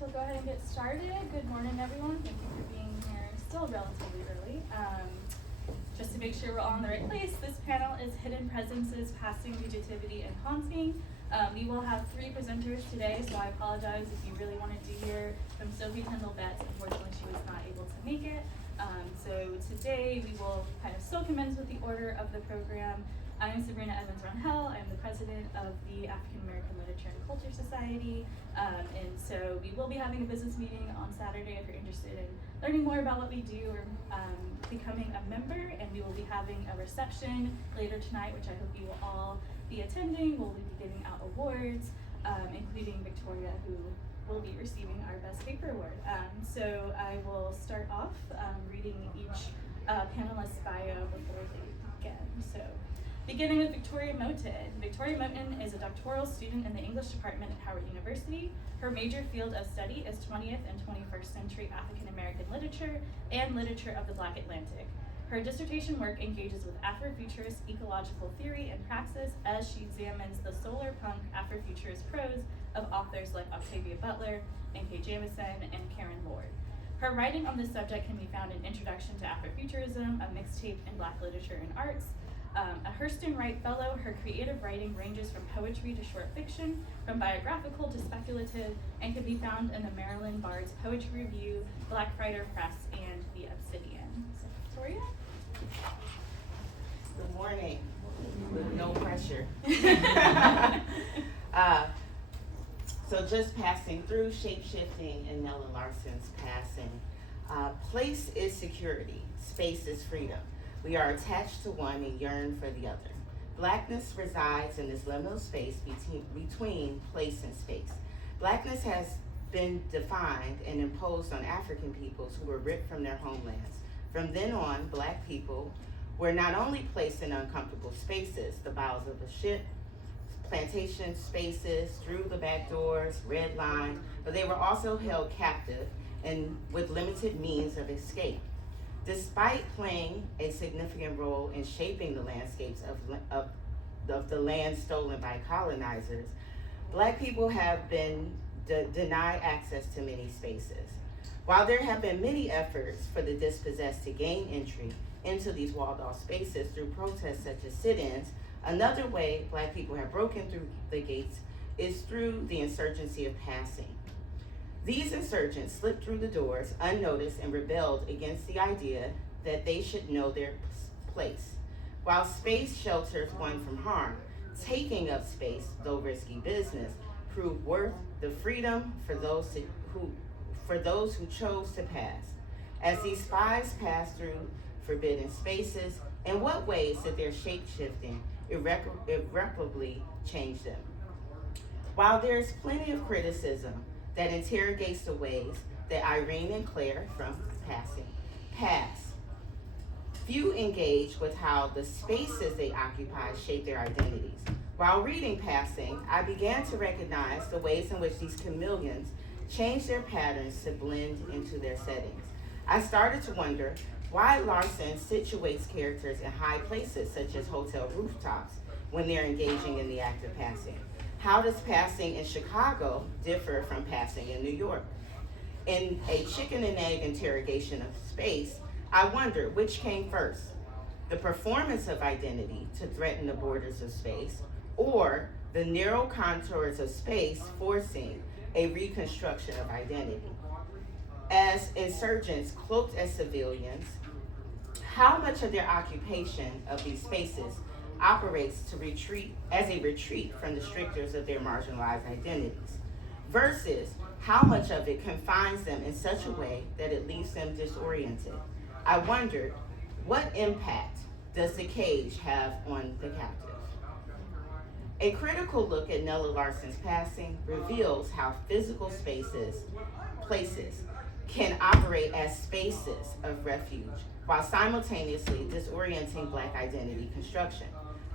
we'll go ahead and get started. Good morning, everyone. Thank you for being here still relatively early. Just to make sure we're all in the right place, this panel is Hidden Presences, Passing, Fugitivity, and Haunting. We will have 3 presenters today, so I apologize if you really wanted to hear from Sophie Kendall Betts. Unfortunately, she was not able to make it. So today we will kind of still commence with the order of the program. I am Sabrina Evans Rangel. I'm the president of the African American Literature and Culture Society. And so we will be having a business meeting on Saturday if you're interested in learning more about what we do or becoming a member. And we will be having a reception later tonight, which I hope you will all be attending. We'll be giving out awards, including Victoria, who will be receiving our Best Paper Award. So I will start off reading each panelist's bio before they begin. So, beginning with Victoria Moten. Victoria Moten is a doctoral student in the English department at Howard University. Her major field of study is 20th and 21st century African American literature and literature of the Black Atlantic. Her dissertation work engages with Afrofuturist ecological theory and praxis as she examines the solar punk Afrofuturist prose of authors like Octavia Butler, N.K. Jemisin, and Karen Lord. Her writing on this subject can be found in Introduction to Afrofuturism, a mixtape in Black literature and arts. A Hurston Wright Fellow, her creative writing ranges from poetry to short fiction, from biographical to speculative, and can be found in the Maryland Bard's Poetry Review, Black Writer Press, and The Obsidian. So, Victoria? Good morning, with no pressure. So just passing through, shape-shifting, and Nella Larson's passing. Place is security, space is freedom. We are attached to one and yearn for the other. Blackness resides in this liminal space between place and space. Blackness has been defined and imposed on African peoples who were ripped from their homelands. From then on, Black people were not only placed in uncomfortable spaces, the bows of a ship, plantation spaces, through the back doors, red line, but they were also held captive and with limited means of escape. Despite playing a significant role in shaping the landscapes of the land stolen by colonizers, Black people have been denied access to many spaces. While there have been many efforts for the dispossessed to gain entry into these walled-off spaces through protests such as sit-ins, another way Black people have broken through the gates is through the insurgency of passing. These insurgents slipped through the doors unnoticed and rebelled against the idea that they should know their place. While space shelters one from harm, taking up space, though risky business, proved worth the freedom for those who chose to pass. As these spies passed through forbidden spaces, in what ways did their shape-shifting irreparably change them? While there's plenty of criticism that interrogates the ways that Irene and Claire from Passing pass, few engage with how the spaces they occupy shape their identities. While reading Passing, I began to recognize the ways in which these chameleons change their patterns to blend into their settings. I started to wonder why Larson situates characters in high places such as hotel rooftops when they're engaging in the act of passing. How does passing in Chicago differ from passing in New York? In a chicken and egg interrogation of space, I wonder which came first, the performance of identity to threaten the borders of space, or the narrow contours of space forcing a reconstruction of identity. As insurgents cloaked as civilians, how much of their occupation of these spaces operates to retreat as a retreat from the strictures of their marginalized identities, versus how much of it confines them in such a way that it leaves them disoriented? I wondered, what impact does the cage have on the captive? A critical look at Nella Larson's Passing reveals how physical places can operate as spaces of refuge while simultaneously disorienting Black identity construction.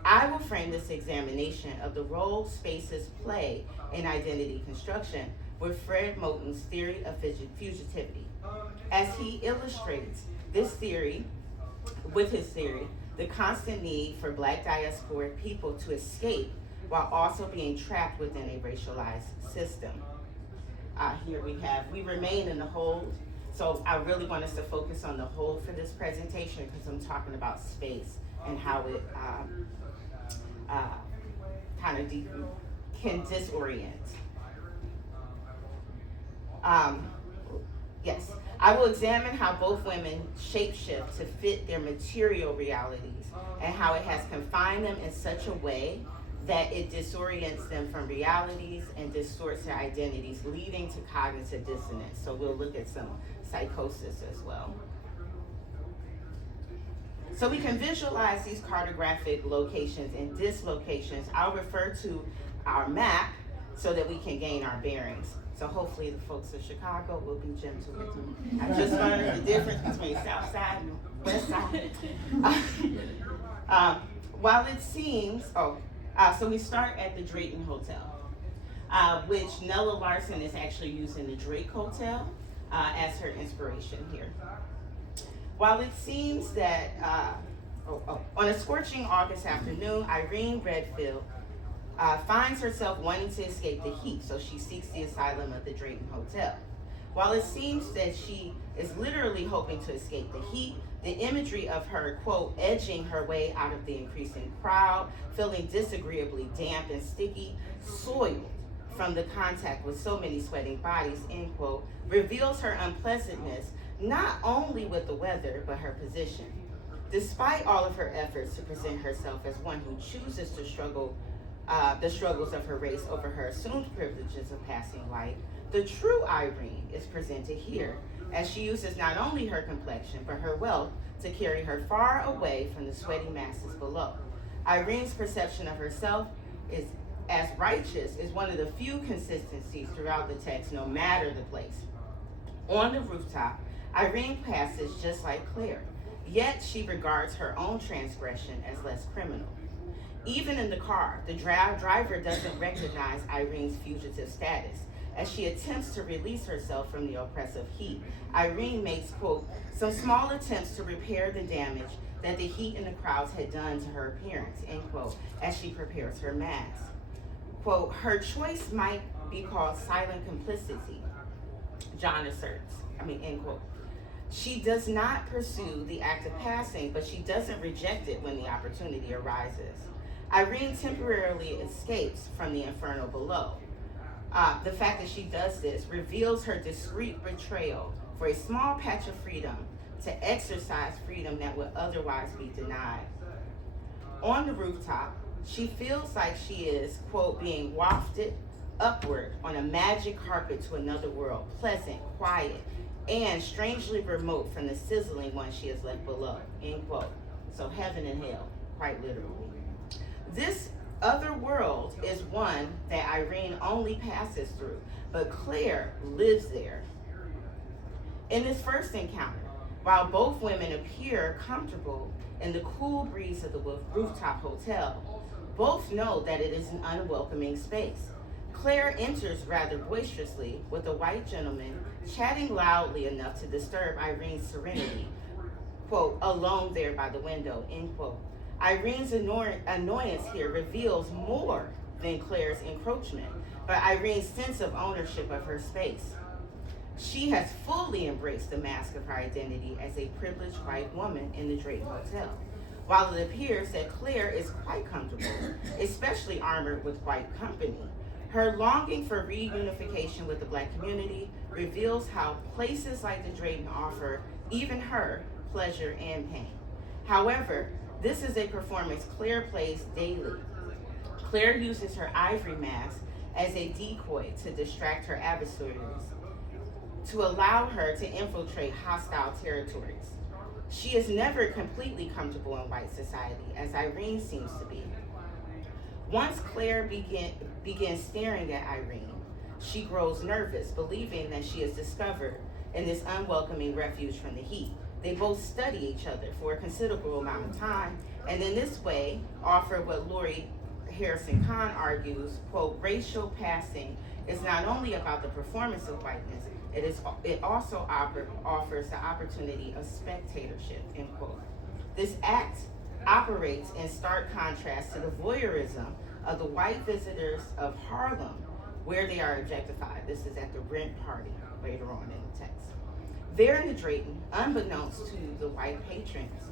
I will frame this examination of the role spaces play in identity construction with Fred Moten's theory of fugitivity. As he illustrates this theory, with his theory, the constant need for Black diasporic people to escape while also being trapped within a racialized system. Here we remain in the hold. So I really want us to focus on the hold for this presentation because I'm talking about space and how it can disorient. Yes, I will examine how both women shapeshift to fit their material realities and how it has confined them in such a way that it disorients them from realities and distorts their identities, leading to cognitive dissonance. So we'll look at some psychosis as well. So we can visualize these cartographic locations and dislocations. I'll refer to our map so that we can gain our bearings. So hopefully the folks of Chicago will be gentle with me. I just learned the difference between South Side and West Side. While it seems, so we start at the Drayton Hotel, which Nella Larsen is actually using the Drake Hotel as her inspiration here. While it seems that, on a scorching August afternoon, Irene Redfield finds herself wanting to escape the heat, so she seeks the asylum of the Drayton Hotel. While it seems that she is literally hoping to escape the heat, the imagery of her, quote, edging her way out of the increasing crowd, feeling disagreeably damp and sticky, soiled from the contact with so many sweating bodies, end quote, reveals her unpleasantness not only with the weather, but her position. Despite all of her efforts to present herself as one who chooses to struggle the struggles of her race over her assumed privileges of passing white, the true Irene is presented here, as she uses not only her complexion, but her wealth to carry her far away from the sweaty masses below. Irene's perception of herself is as righteous is one of the few consistencies throughout the text, no matter the place. On the rooftop, Irene passes just like Claire, yet she regards her own transgression as less criminal. Even in the car, the driver doesn't recognize Irene's fugitive status. As she attempts to release herself from the oppressive heat, Irene makes, quote, some small attempts to repair the damage that the heat and the crowds had done to her appearance, end quote, as she prepares her mask. Quote, her choice might be called silent complicity, John asserts, end quote. She does not pursue the act of passing, but she doesn't reject it when the opportunity arises. Irene temporarily escapes from the inferno below. The fact that she does this reveals her discreet betrayal for a small patch of freedom to exercise freedom that would otherwise be denied. On the rooftop, she feels like she is, quote, being wafted upward on a magic carpet to another world, pleasant, quiet, and strangely remote from the sizzling one she has left below, end quote. So heaven and hell, quite literally. This other world is one that Irene only passes through, but Claire lives there. In this first encounter, while both women appear comfortable in the cool breeze of the rooftop hotel, both know that it is an unwelcoming space. Claire enters rather boisterously with a white gentleman chatting loudly enough to disturb Irene's serenity, quote, alone there by the window, end quote. Irene's annoyance here reveals more than Claire's encroachment, but Irene's sense of ownership of her space. She has fully embraced the mask of her identity as a privileged white woman in the Drayton Hotel, while it appears that Claire is quite comfortable, especially armored with white company. Her longing for reunification with the Black community reveals how places like the Drayton offer even her pleasure and pain. However, this is a performance Claire plays daily. Claire uses her ivory mask as a decoy to distract her adversaries, to allow her to infiltrate hostile territories. She is never completely comfortable in white society, as Irene seems to be. Once Claire begins staring at Irene, she grows nervous, believing that she is discovered in this unwelcoming refuge from the heat. They both study each other for a considerable amount of time, and in this way offer what Lori Harrison Kahn argues, quote, racial passing is not only about the performance of whiteness, it also offers the opportunity of spectatorship, end quote. This act operates in stark contrast to the voyeurism of the white visitors of Harlem, where they are objectified. This is at the rent party later on in the text. There in the Drayton, unbeknownst to the white patrons,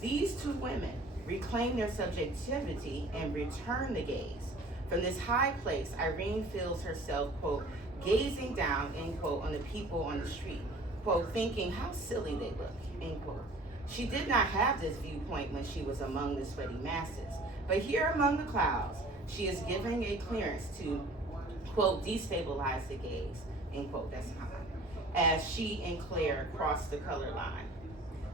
these two women reclaim their subjectivity and return the gaze. From this high place, Irene feels herself, quote, gazing down, end quote, on the people on the street, quote, thinking how silly they look, end quote. She did not have this viewpoint when she was among the sweaty masses, but here among the clouds, she is giving a clearance to, quote, destabilize the gaze, end quote, that's high, as she and Claire cross the color line.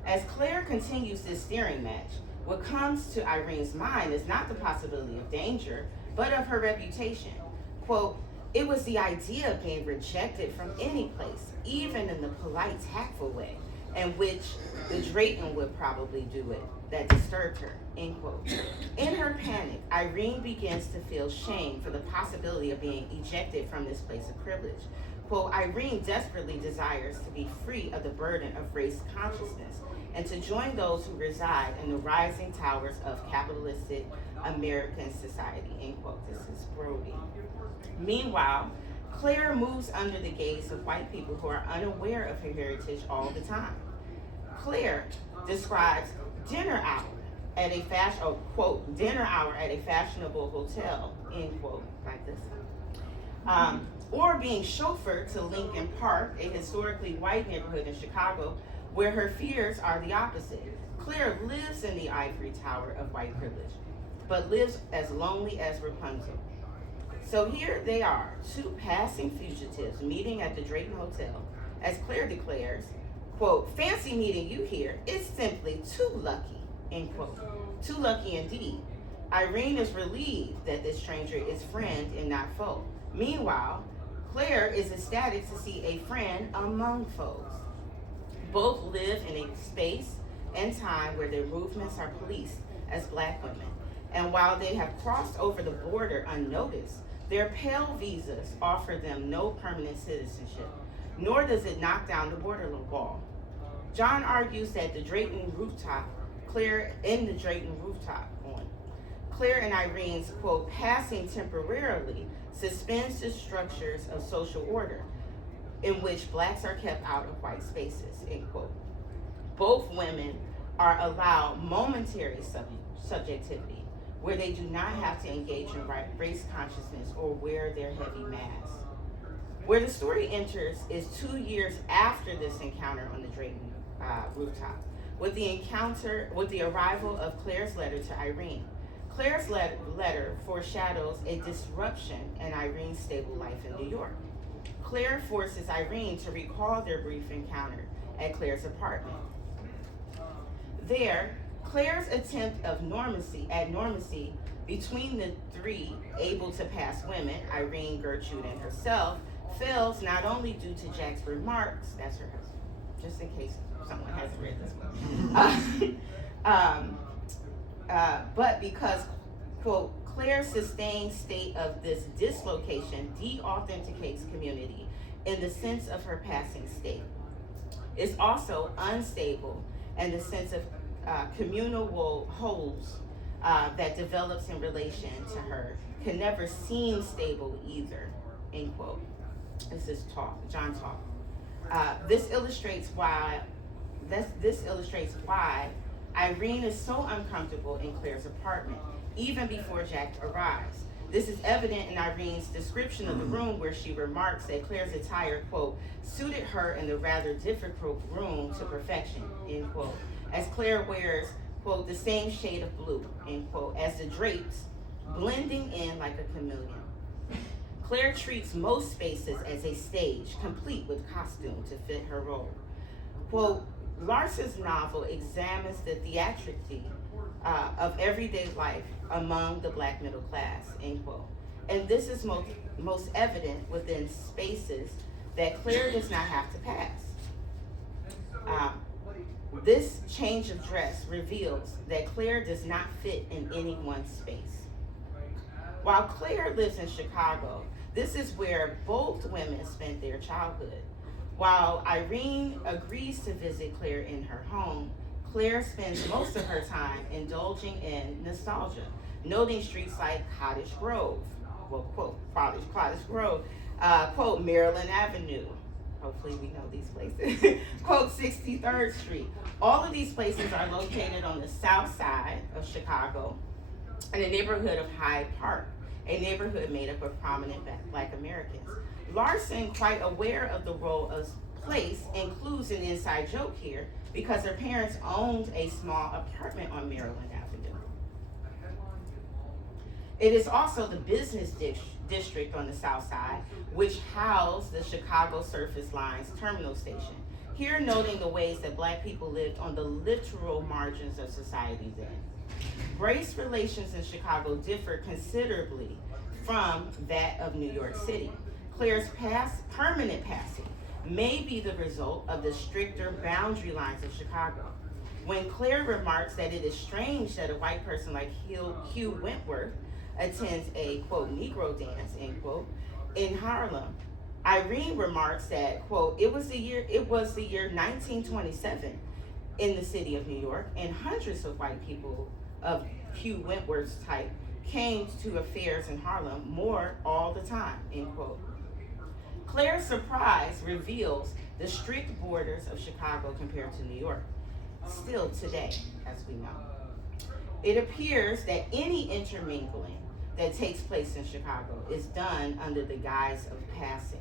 As Claire continues this staring match, what comes to Irene's mind is not the possibility of danger, but of her reputation. Quote, it was the idea of being rejected from any place, even in the polite, tactful way, in which the Drayton would probably do it, that disturbed her, end quote. In her panic, Irene begins to feel shame for the possibility of being ejected from this place of privilege. Quote, Irene desperately desires to be free of the burden of race consciousness and to join those who reside in the rising towers of capitalistic American society, end quote. This is Brody. Meanwhile, Claire moves under the gaze of white people who are unaware of her heritage all the time. Claire describes dinner hour at a dinner hour at a fashionable hotel, end quote, like this. Or being chauffeured to Lincoln Park, a historically white neighborhood in Chicago, where her fears are the opposite. Claire lives in the ivory tower of white privilege, but lives as lonely as Rapunzel. So here they are, two passing fugitives meeting at the Drayton Hotel. As Claire declares, quote, fancy meeting you here. It's simply too lucky, end quote. Too lucky indeed. Irene is relieved that this stranger is friend and not foe. Meanwhile, Claire is ecstatic to see a friend among foes. Both live in a space and time where their movements are policed as Black women. And while they have crossed over the border unnoticed, their pale visas offer them no permanent citizenship, nor does it knock down the border wall. John argues that the Drayton rooftop, Claire and Irene's, quote, passing temporarily suspends the structures of social order in which Blacks are kept out of white spaces, end quote. Both women are allowed momentary subjectivity, where they do not have to engage in race consciousness or wear their heavy masks. Where the story enters is 2 years after this encounter on the Drayton rooftop, with the arrival of Claire's letter to Irene. Claire's letter foreshadows a disruption in Irene's stable life in New York. Claire forces Irene to recall their brief encounter at Claire's apartment. There, Claire's attempt of normacy between the three able to pass women, Irene, Gertrude, and herself, fails not only due to Jack's remarks, that's her husband, just in case someone hasn't read this one, but because, quote, Claire's sustained state of this dislocation de-authenticates community in the sense of her passing state. It's also unstable in the sense of communal wholes that develops in relation to her can never seem stable either, end quote. This is John Talk. This illustrates why Irene is so uncomfortable in Claire's apartment, even before Jack arrives. This is evident in Irene's description of the room, where she remarks that Claire's attire, quote, suited her in the rather difficult room to perfection, end quote, as Claire wears, quote, the same shade of blue, end quote, as the drapes, blending in like a chameleon. Claire treats most spaces as a stage, complete with costume to fit her role. Quote, Larson's novel examines the theatricality of everyday life among the Black middle class, end quote. And this is most evident within spaces that Claire does not have to pass. This change of dress reveals that Claire does not fit in any one space. While Claire lives in Chicago, this is where both women spent their childhood. While Irene agrees to visit Claire in her home, Claire spends most of her time indulging in nostalgia, noting streets like Cottage Grove, quote, Cottage Grove, quote, Maryland Avenue. Hopefully we know these places. Quote, 63rd Street. All of these places are located on the south side of Chicago in the neighborhood of Hyde Park, a neighborhood made up of prominent Black Americans. Larson, quite aware of the role of place, includes an inside joke here because her parents owned a small apartment on Maryland Avenue. It is also the business district on the south side, which housed the Chicago Surface Lines terminal station. Here noting the ways that Black people lived on the literal margins of society then. Race relations in Chicago differ considerably from that of New York City. Claire's permanent passing may be the result of the stricter boundary lines of Chicago. When Claire remarks that it is strange that a white person like Hugh Wentworth attends a, quote, Negro dance, end quote, in Harlem, Irene remarks that, quote, it was the year 1927 in the city of New York, and hundreds of white people of Hugh Wentworth's type came to affairs in Harlem more all the time, end quote. Claire's surprise reveals the strict borders of Chicago compared to New York, still today, as we know. It appears that any intermingling that takes place in Chicago is done under the guise of passing.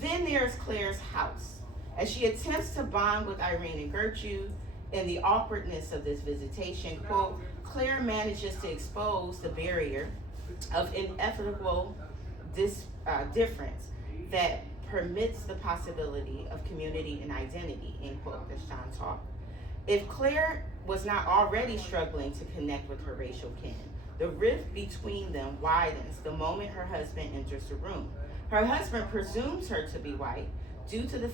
Then there's Claire's house. As she attempts to bond with Irene and Gertrude in the awkwardness of this visitation, quote, Claire manages to expose the barrier of inevitable difference that permits the possibility of community and identity, end quote, as John talked. If Claire was not already struggling to connect with her racial kin, the rift between them widens the moment her husband enters the room. Her husband presumes her to be white due to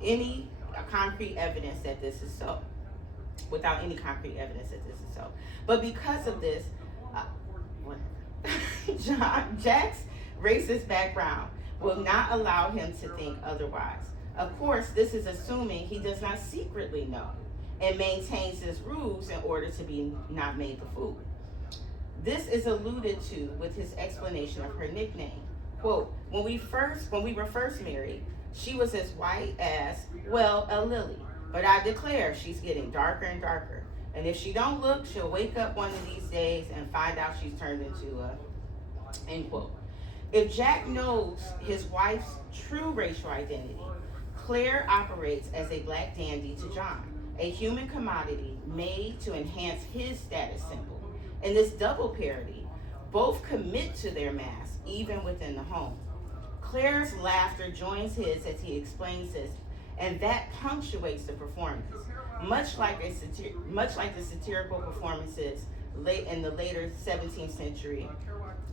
any concrete evidence that this is so. Without any concrete evidence that this is so. But because of this, Jack's racist background will not allow him to think otherwise. Of course, this is assuming he does not secretly know and maintains his rules in order to be not made the fool. This is alluded to with his explanation of her nickname. Quote, when we were first married, she was as white as, well, a lily. But I declare she's getting darker and darker. And if she don't look, she'll wake up one of these days and find out she's turned into a, end quote. If Jack knows his wife's true racial identity, Claire operates as a Black dandy to John, a human commodity made to enhance his status symbol. In this double parody, both commit to their mask, even within the home. Claire's laughter joins his as he explains this, and that punctuates the performance. Much like the satirical performances in the later 17th century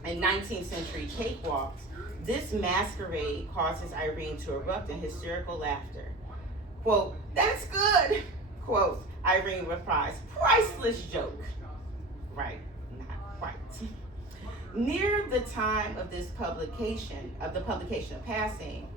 and 19th century cakewalks, this masquerade causes Irene to erupt in hysterical laughter. Quote, that's good, quote, Irene replies, priceless joke. Right, not quite. Near the time of this publication of Passing,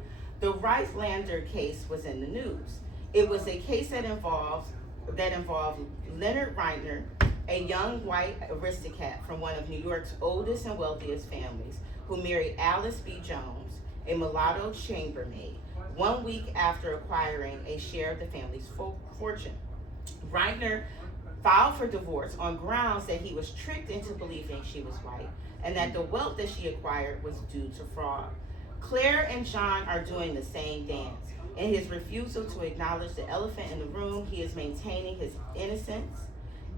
the Reiflander case was in the news. It was a case that involved Leonard Reitner, a young white aristocrat from one of New York's oldest and wealthiest families, who married Alice B. Jones, a mulatto chambermaid, 1 week after acquiring a share of the family's fortune. Reitner filed for divorce on grounds that he was tricked into believing she was white and that the wealth that she acquired was due to fraud. Claire and John are doing the same dance. In his refusal to acknowledge the elephant in the room, he is maintaining his innocence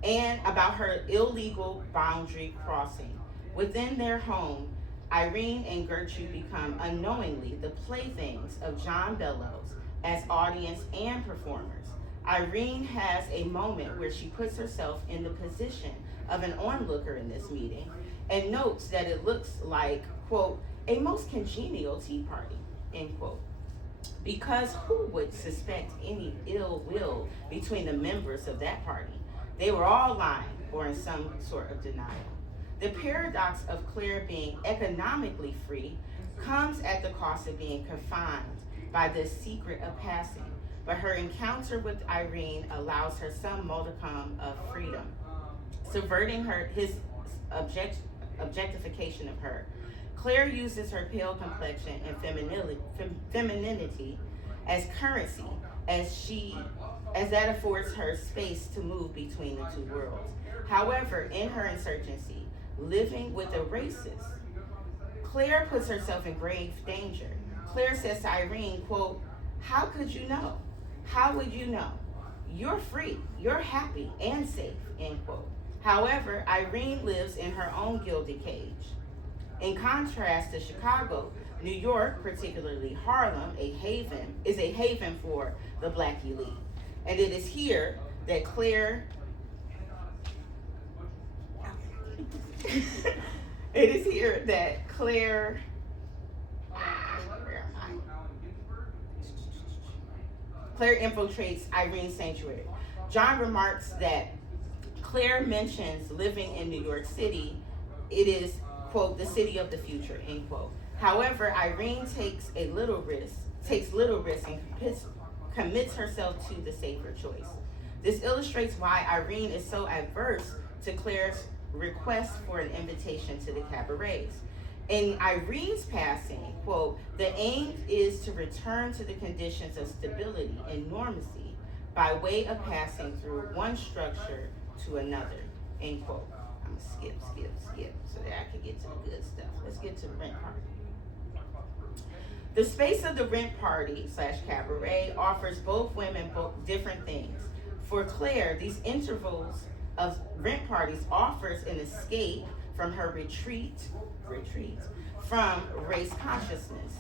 and about her illegal boundary crossing. Within their home, Irene and Gertrude become unknowingly the playthings of John Bellows as audience and performers. Irene has a moment where she puts herself in the position of an onlooker in this meeting and notes that it looks like, quote, a most congenial tea party, end quote. Because who would suspect any ill will between the members of that party? They were all lying or in some sort of denial. The paradox of Claire being economically free comes at the cost of being confined by the secret of passing, but her encounter with Irene allows her some modicum of freedom, subverting his objectification of her. Claire uses her pale complexion and femininity as currency, as that affords her space to move between the two worlds. However, in her insurgency, living with a racist, Claire puts herself in grave danger. Claire says to Irene, quote, "How could you know? How would you know? You're free, you're happy and safe," end quote. However, Irene lives in her own gilded cage. In contrast to Chicago, New York, particularly Harlem, is a haven for the Black elite. And it is here that Claire Claire infiltrates Irene's sanctuary. John remarks that Claire mentions living in New York City. It is, quote, "the city of the future," end quote. However, Irene takes little risk and commits herself to the safer choice. This illustrates why Irene is so adverse to Claire's request for an invitation to the cabarets. In Irene's passing, quote, "the aim is to return to the conditions of stability and normacy by way of passing through one structure to another," end quote. I'm gonna skip, so that I can get to the good stuff. Let's get to the rent party. The space of the rent party / cabaret offers both women different things. For Claire, these intervals of rent parties offers an escape from her retreat from race consciousness,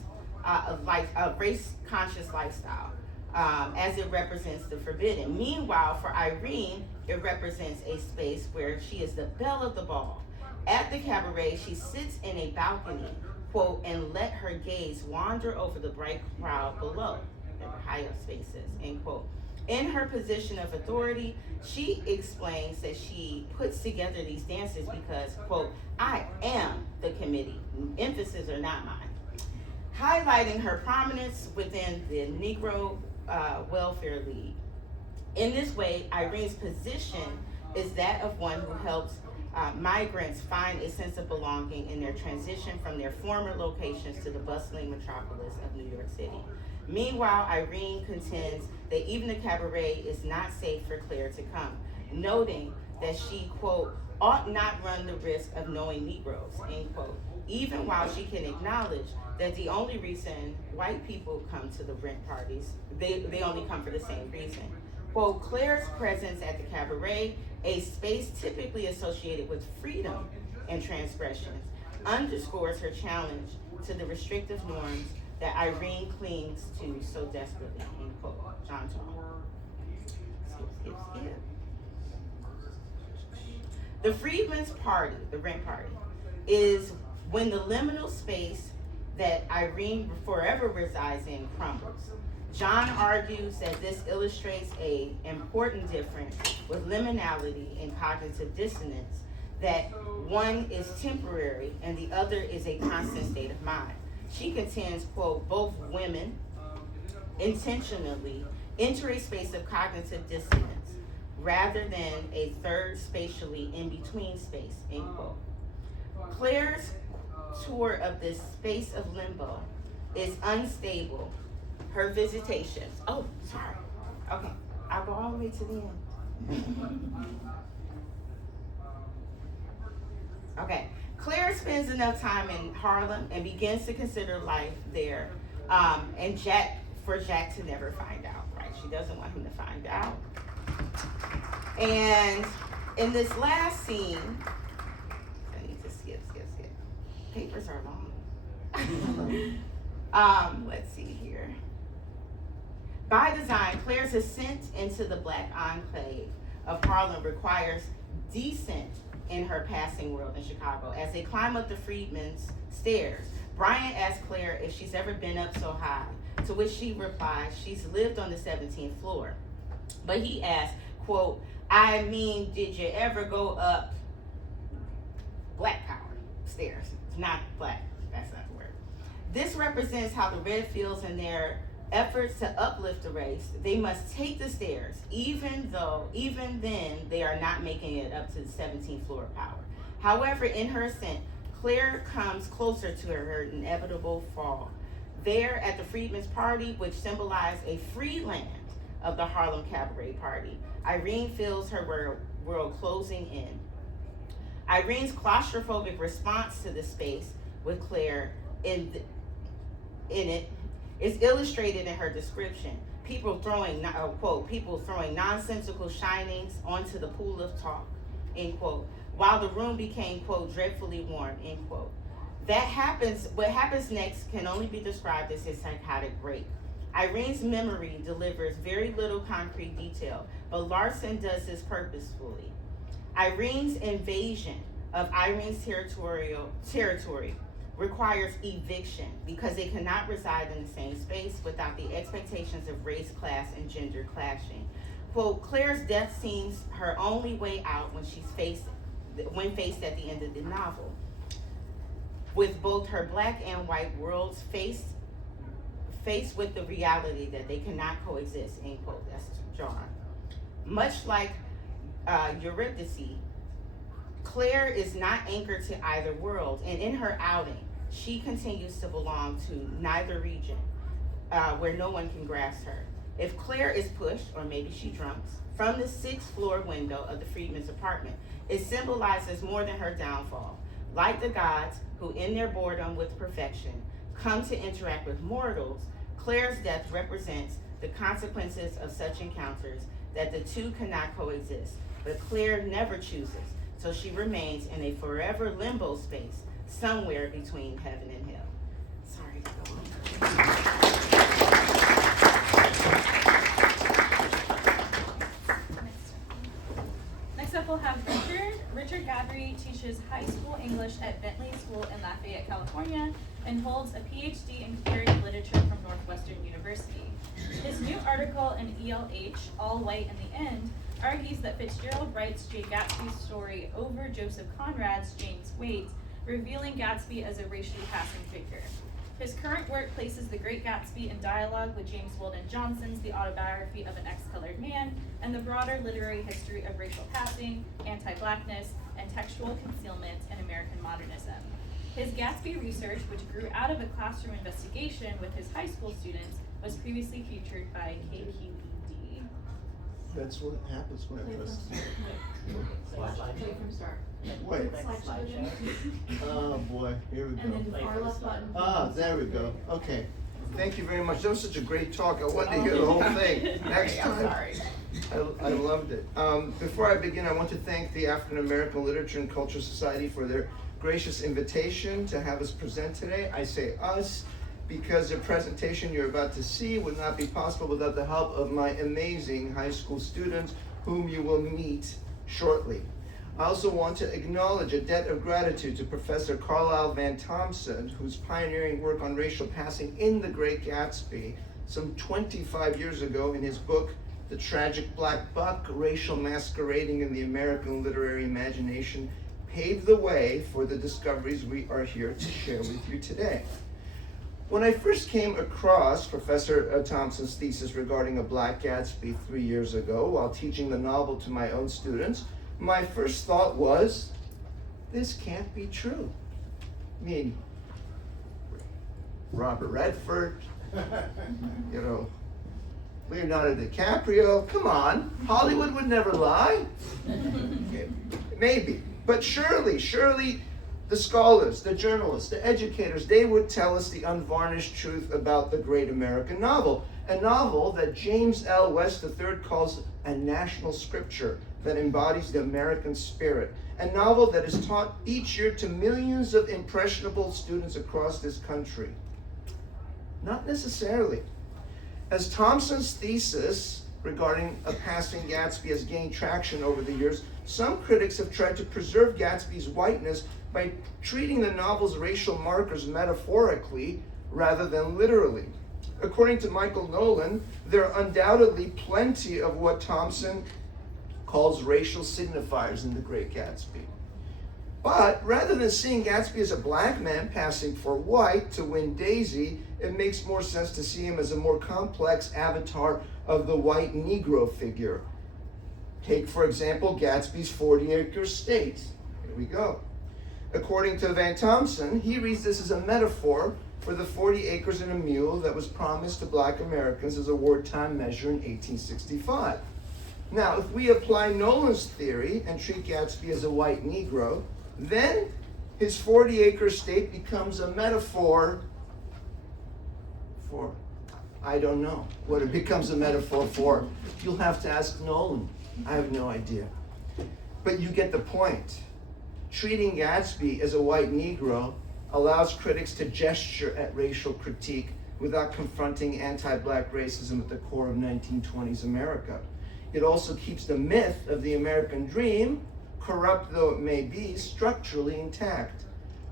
a race conscious lifestyle, as it represents the forbidden. Meanwhile, for Irene, it represents a space where she is the belle of the ball. At the cabaret, she sits in a balcony, quote, "and let her gaze wander over the bright crowd below," the high up spaces, end quote. In her position of authority, she explains that she puts together these dances because, quote, "I am the committee, emphasis are not mine," highlighting her prominence within the Negro Welfare League. In this way, Irene's position is that of one who helps migrants find a sense of belonging in their transition from their former locations to the bustling metropolis of New York City. Meanwhile, Irene contends that even the cabaret is not safe for Claire to come, noting that she, quote, "ought not run the risk of knowing Negroes," end quote, even while she can acknowledge that the only reason white people come to the rent parties, they only come for the same reason. Quote, "Claire's presence at the cabaret, a space typically associated with freedom and transgressions, underscores her challenge to the restrictive norms that Irene clings to so desperately," end quote. John Tall. Skip. The Freedmen's Party, the rent party, is when the liminal space that Irene forever resides in crumbles. John argues that this illustrates an important difference with liminality and cognitive dissonance, that one is temporary and the other is a constant state of mind. She contends, quote, "both women intentionally enter a space of cognitive dissonance rather than a third spatially in-between space," end quote. Claire's tour of this space of limbo is unstable. Her visitations, okay, I'll go all the way to the end. Okay, Claire spends enough time in Harlem and begins to consider life there, and for Jack to never find out, right? She doesn't want him to find out. And in this last scene, I need to skip. Papers are long. Let's see here. By design, Claire's ascent into the Black enclave of Harlem requires descent in her passing world in Chicago. As they climb up the Freedmen's stairs, Brian asks Claire if she's ever been up so high, to which she replies she's lived on the 17th floor. But he asks, quote, "I mean, did you ever go up Black Power stairs?" Not black, that's not the word. This represents how the Redfields and their efforts to uplift the race, they must take the stairs, even then they are not making it up to the 17th floor of power. However, in her ascent, Claire comes closer to her inevitable fall. There at the Freedmen's Party, which symbolized a free land of the Harlem Cabaret Party, Irene feels her world closing in. Irene's claustrophobic response to the space with Claire in it is illustrated in her description. People throwing nonsensical shinings onto the pool of talk, end quote, while the room became, quote, dreadfully warm, end quote. What happens next can only be described as a psychotic break. Irene's memory delivers very little concrete detail, but Larson does this purposefully. Irene's invasion of Irene's territory requires eviction because they cannot reside in the same space without the expectations of race, class, and gender clashing. Quote, Claire's death seems her only way out when faced at the end of the novel, with both her black and white worlds faced with the reality that they cannot coexist, end quote. That's John. Much like Eurydice, Claire is not anchored to either world, and in her outing, she continues to belong to neither region, where no one can grasp her. If Claire is pushed, or maybe she drunks, from the 6th floor window of the Freedmen's apartment, it symbolizes more than her downfall. Like the gods, who in their boredom with perfection come to interact with mortals, Claire's death represents the consequences of such encounters, that the two cannot coexist. But Claire never chooses, so she remains in a forever limbo space, somewhere between heaven and hell. Sorry to go on. Next up we'll have Richard. Richard Gabry teaches high school English at Bentley School in Lafayette, California, and holds a PhD in comparative literature from Northwestern University. His new article in ELH, All White in the End, argues that Fitzgerald writes Jay Gatsby's story over Joseph Conrad's James Waite, revealing Gatsby as a racially passing figure. His current work places The Great Gatsby in dialogue with James Weldon Johnson's The Autobiography of an Ex-Colored Man and the broader literary history of racial passing, anti-blackness, and textual concealment in American modernism. His Gatsby research, which grew out of a classroom investigation with his high school students, was previously featured by KQED. That's what happens when I press. Play from start. Wait. Oh boy, here we And then go. the far left button. Ah, there we go. Okay. Thank you very much. That was such a great talk. I wanted to hear the whole thing. Next time. I loved it. Before I begin, I want to thank the African American Literature and Culture Society for their gracious invitation to have us present today. I say us because the presentation you're about to see would not be possible without the help of my amazing high school students, whom you will meet shortly. I also want to acknowledge a debt of gratitude to Professor Carlisle Van Thompson, whose pioneering work on racial passing in The Great Gatsby some 25 years ago in his book, The Tragic Black Buck, Racial Masquerading in the American Literary Imagination, paved the way for the discoveries we are here to share with you today. When I first came across Professor Thompson's thesis regarding A Black Gatsby 3 years ago while teaching the novel to my own students, my first thought was, this can't be true. I mean, Robert Redford, Leonardo DiCaprio, come on, Hollywood would never lie. Maybe, but surely the scholars, the journalists, the educators, they would tell us the unvarnished truth about the great American novel, a novel that James L. West III calls a national scripture that embodies the American spirit, a novel that is taught each year to millions of impressionable students across this country. Not necessarily. As Thompson's thesis regarding A Passing Gatsby has gained traction over the years, some critics have tried to preserve Gatsby's whiteness by treating the novel's racial markers metaphorically rather than literally. According to Michael Nolan, there are undoubtedly plenty of what Thompson calls racial signifiers in The Great Gatsby. But rather than seeing Gatsby as a black man passing for white to win Daisy, it makes more sense to see him as a more complex avatar of the white Negro figure. Take, for example, Gatsby's 40-acre estate. Here we go. According to Van Thompson, he reads this as a metaphor for the 40 acres and a mule that was promised to black Americans as a wartime measure in 1865. Now, if we apply Nolan's theory and treat Gatsby as a white Negro, then his 40-acre estate becomes a metaphor for, I don't know what it becomes a metaphor for. You'll have to ask Nolan. I have no idea. But you get the point. Treating Gatsby as a white Negro allows critics to gesture at racial critique without confronting anti-black racism at the core of 1920s America. It also keeps the myth of the American dream, corrupt though it may be, structurally intact,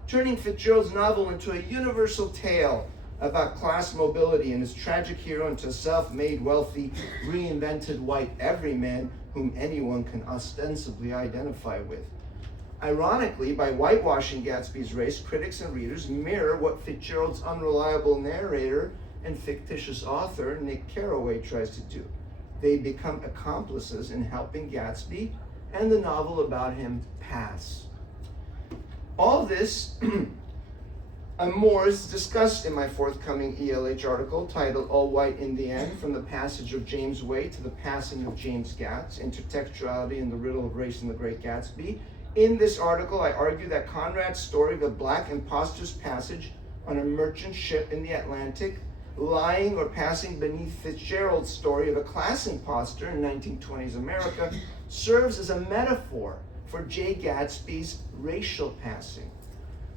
turning Fitzgerald's novel into a universal tale about class mobility and his tragic hero into a self-made, wealthy, reinvented white everyman whom anyone can ostensibly identify with. Ironically, by whitewashing Gatsby's race, critics and readers mirror what Fitzgerald's unreliable narrator and fictitious author, Nick Carraway, tries to do. They become accomplices in helping Gatsby and the novel about him pass. All this and more is discussed in my forthcoming ELH article titled All White in the End, From the Passage of James Way to the Passing of James Gatz, Intertextuality and the Riddle of Race in the Great Gatsby. In this article, I argue that Conrad's story of a black imposter's passage on a merchant ship in the Atlantic, lying or passing beneath Fitzgerald's story of a class imposter in 1920s America, serves as a metaphor for Jay Gatsby's racial passing.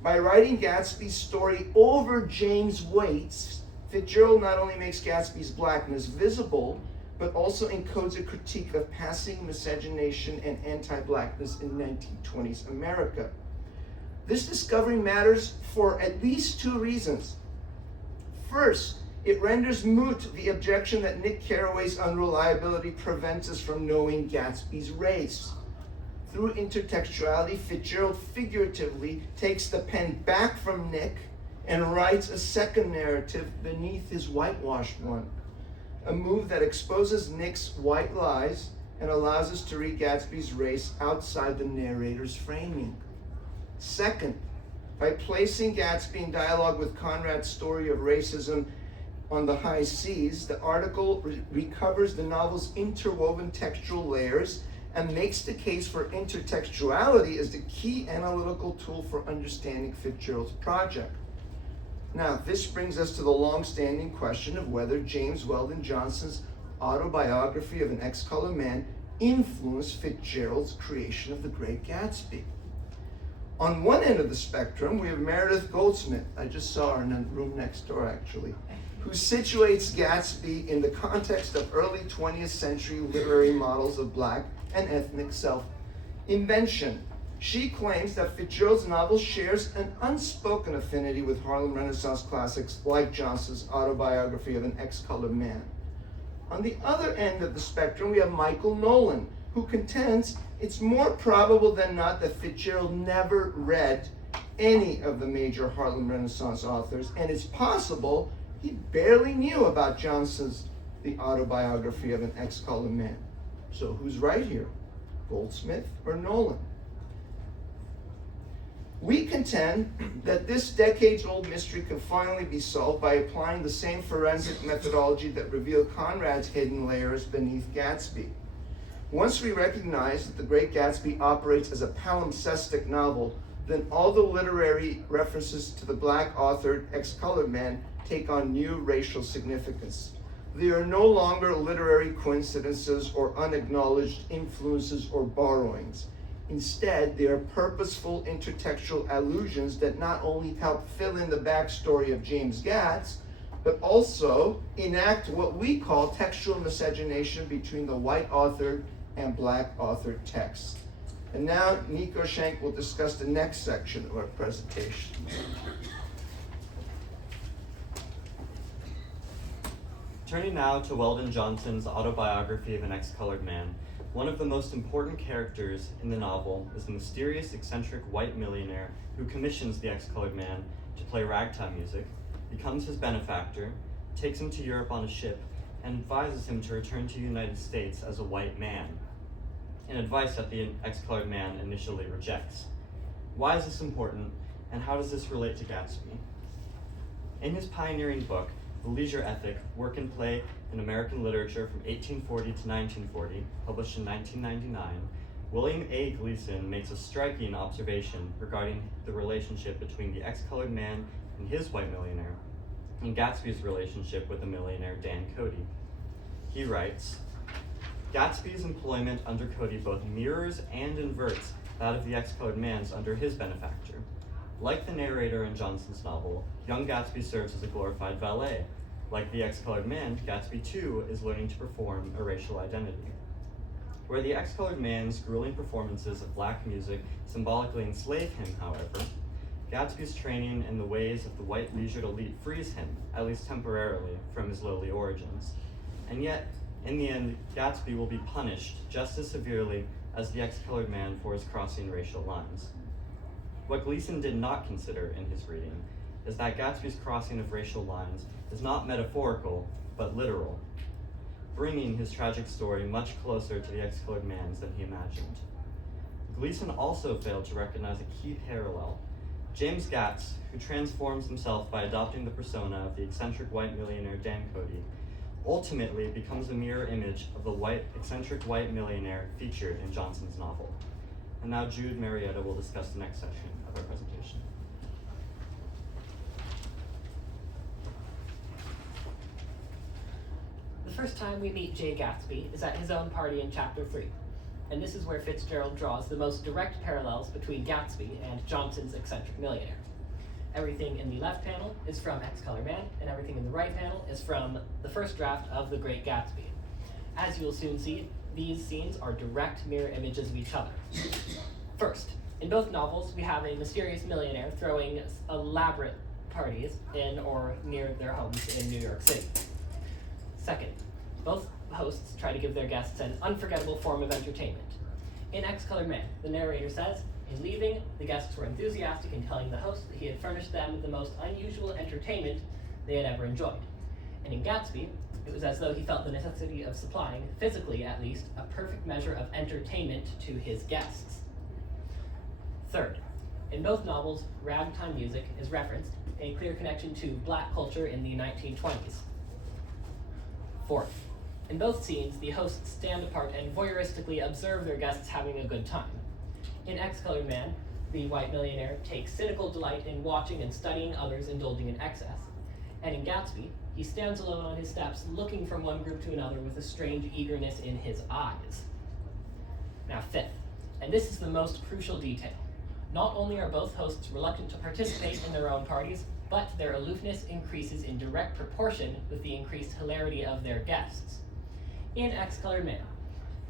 By writing Gatsby's story over James Waite's, Fitzgerald not only makes Gatsby's blackness visible, but also encodes a critique of passing miscegenation and anti-blackness in 1920s America. This discovery matters for at least two reasons. First, it renders moot the objection that Nick Carraway's unreliability prevents us from knowing Gatsby's race. Through intertextuality, Fitzgerald figuratively takes the pen back from Nick and writes a second narrative beneath his whitewashed one, a move that exposes Nick's white lies and allows us to read Gatsby's race outside the narrator's framing. Second, by placing Gatsby in dialogue with Conrad's story of racism on the high seas, the article recovers the novel's interwoven textual layers and makes the case for intertextuality as the key analytical tool for understanding Fitzgerald's project. Now, this brings us to the long-standing question of whether James Weldon Johnson's autobiography of an ex-colored man influenced Fitzgerald's creation of The Great Gatsby. On one end of the spectrum, we have Meredith Goldsmith, I just saw her in the room next door actually, who situates Gatsby in the context of early 20th century literary models of black and ethnic self-invention. She claims that Fitzgerald's novel shares an unspoken affinity with Harlem Renaissance classics like Johnson's autobiography of an ex-colored man. On the other end of the spectrum, we have Michael Nolan, who contends it's more probable than not that Fitzgerald never read any of the major Harlem Renaissance authors, and it's possible he barely knew about Johnson's The Autobiography of an Ex-Colored Man. So who's right here, Goldsmith or Nolan? We contend that this decades-old mystery can finally be solved by applying the same forensic methodology that revealed Conrad's hidden layers beneath Gatsby. Once we recognize that The Great Gatsby operates as a palimpsestic novel, then all the literary references to the black-authored ex-colored man take on new racial significance. They are no longer literary coincidences or unacknowledged influences or borrowings. Instead, they are purposeful intertextual allusions that not only help fill in the backstory of James Gatz, but also enact what we call textual miscegenation between the white-authored and black-authored texts. And now, Nico Schenk will discuss the next section of our presentation. Turning now to Weldon Johnson's Autobiography of an Ex-Colored Man, One of the most important characters in the novel is the mysterious, eccentric white millionaire who commissions the ex-colored man to play ragtime music, becomes his benefactor, takes him to Europe on a ship, and advises him to return to the United States as a white man, an advice that the ex-colored man initially rejects. Why is this important, and how does this relate to Gatsby? In his pioneering book, The Leisure Ethic, Work and Play in American Literature from 1840 to 1940, published in 1999, William A. Gleason makes a striking observation regarding the relationship between the ex-colored man and his white millionaire, and Gatsby's relationship with the millionaire Dan Cody. He writes, Gatsby's employment under Cody both mirrors and inverts that of the ex-colored man's under his benefactor. Like the narrator in Johnson's novel, young Gatsby serves as a glorified valet. Like the ex-colored man, Gatsby too is learning to perform a racial identity. Where the ex-colored man's grueling performances of black music symbolically enslave him, however, Gatsby's training in the ways of the white leisured elite frees him, at least temporarily, from his lowly origins. And yet, in the end, Gatsby will be punished just as severely as the ex-colored man for his crossing racial lines. What Gleason did not consider in his reading is that Gatsby's crossing of racial lines is not metaphorical, but literal, bringing his tragic story much closer to the ex-colored man's than he imagined. Gleason also failed to recognize a key parallel. James Gatz, who transforms himself by adopting the persona of the eccentric white millionaire Dan Cody, ultimately becomes a mirror image of the eccentric white millionaire featured in Johnson's novel. And now Jude Marietta will discuss the next section of our presentation. The first time we meet Jay Gatsby is at his own party in Chapter 3, and this is where Fitzgerald draws the most direct parallels between Gatsby and Johnson's eccentric millionaire. Everything in the left panel is from Ex-Colored Man, and everything in the right panel is from the first draft of The Great Gatsby. As you will soon see, these scenes are direct mirror images of each other. First, in both novels, we have a mysterious millionaire throwing elaborate parties in or near their homes in New York City. Second, both hosts try to give their guests an unforgettable form of entertainment. In Ex-Colored Man, the narrator says, in leaving, the guests were enthusiastic in telling the host that he had furnished them with the most unusual entertainment they had ever enjoyed. And in Gatsby, it was as though he felt the necessity of supplying, physically at least, a perfect measure of entertainment to his guests. Third, in both novels, ragtime music is referenced, a clear connection to black culture in the 1920s. Fourth, in both scenes, the hosts stand apart and voyeuristically observe their guests having a good time. In Ex-Colored Man, the white millionaire takes cynical delight in watching and studying others indulging in excess. And in Gatsby, he stands alone on his steps, looking from one group to another with a strange eagerness in his eyes. Now fifth, and this is the most crucial detail. Not only are both hosts reluctant to participate in their own parties, but their aloofness increases in direct proportion with the increased hilarity of their guests. In Ex-Colored Man,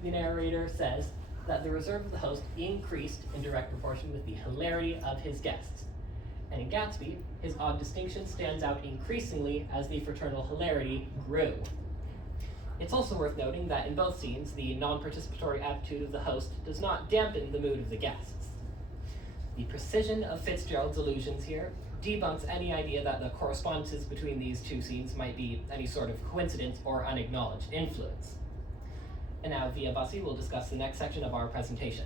the narrator says that the reserve of the host increased in direct proportion with the hilarity of his guests. And in Gatsby, his odd distinction stands out increasingly as the fraternal hilarity grew. It's also worth noting that in both scenes, the non-participatory attitude of the host does not dampen the mood of the guests. The precision of Fitzgerald's allusions here debunks any idea that the correspondences between these two scenes might be any sort of coincidence or unacknowledged influence. And now Via Bussy will discuss the next section of our presentation.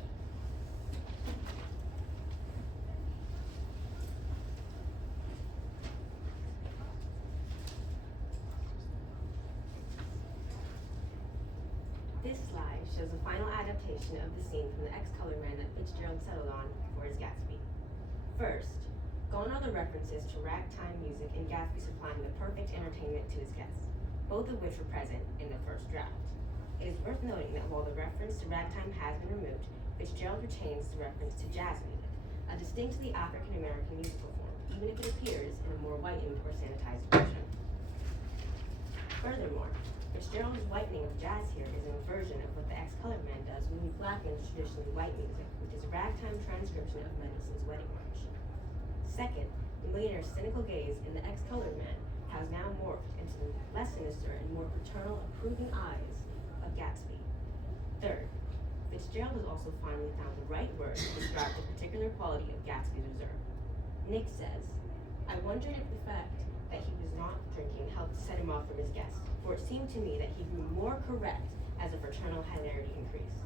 This slide shows a final adaptation of the scene from the Ex-Colored Man that Fitzgerald settled on for his Gatsby. First, gone are the references to ragtime music and Gatsby supplying the perfect entertainment to his guests, both of which were present in the first draft. It is worth noting that while the reference to ragtime has been removed, Fitzgerald retains the reference to jazz music, a distinctly African-American musical form, even if it appears in a more whitened or sanitized version. Furthermore, Fitzgerald's whitening of jazz here is an inversion of what the Ex-Colored Man does when he blackens traditionally white music, which is a ragtime transcription of Mendelssohn's Wedding March. Second, the millionaire's cynical gaze in the Ex-Colored Man has now morphed into the less sinister and more paternal, approving eyes of Gatsby. Third, Fitzgerald has also finally found the right word to describe the particular quality of Gatsby's reserve. Nick says, I wondered if the fact that he was not drinking helped set him off from his guests, for it seemed to me that he grew more correct as the fraternal hilarity increased.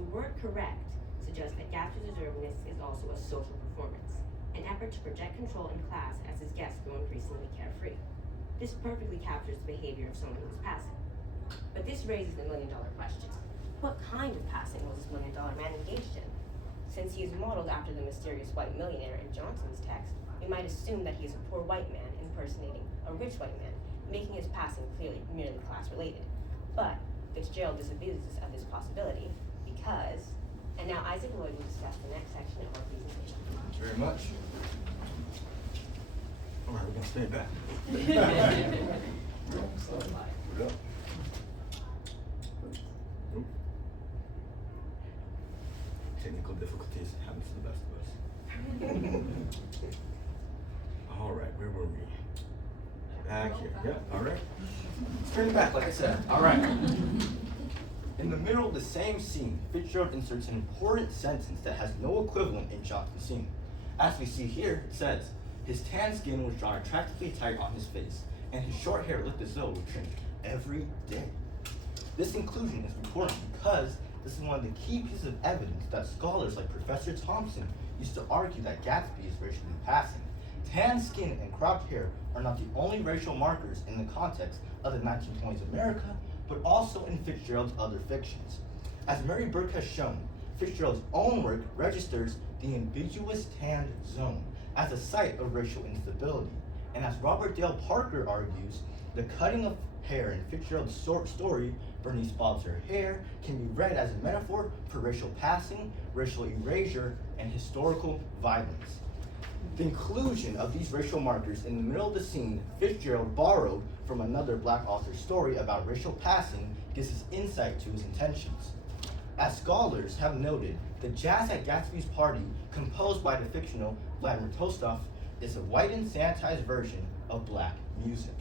The word correct suggests that Gatsby's reservedness is also a social performance, an effort to project control in class as his guests grow increasingly carefree. This perfectly captures the behavior of someone who is passing. But this raises the million-dollar question. What kind of passing was this million-dollar man engaged in? Since he is modeled after the mysterious white millionaire in Johnson's text, we might assume that he is a poor white man impersonating a rich white man, making his passing clearly merely class-related. But Fitzgerald disabuses of this possibility because, and now Isaac Lloyd will discuss the next section of our presentation. Thank you very much. All right, we're gonna stay back. Put it up. Oop. Technical difficulties happen to the best of us. All right, where were we? Back here. Yeah, all right. Straight back, like I said. All right. In the middle of the same scene, Fitzgerald inserts an important sentence that has no equivalent in Johnson's scene. As we see here, it says, his tan skin was drawn attractively tight on his face, and his short hair looked as though it would trim every day. This inclusion is important because this is one of the key pieces of evidence that scholars like Professor Thompson used to argue that Gatsby is racially passing. Tan skin and cropped hair are not the only racial markers in the context of the 1920s America, but also in Fitzgerald's other fictions. As Mary Burke has shown, Fitzgerald's own work registers the ambiguous tanned zone as a site of racial instability. And as Robert Dale Parker argues, the cutting of hair in Fitzgerald's story, Bernice Bobs Her Hair, can be read as a metaphor for racial passing, racial erasure, and historical violence. The inclusion of these racial markers in the middle of the scene, Fitzgerald borrowed from another Black author's story about racial passing, gives us insight to his intentions. As scholars have noted, the Jazz at Gatsby's Party, composed by the fictional Vladimir Tostov, is a whitened, sanitized version of Black music.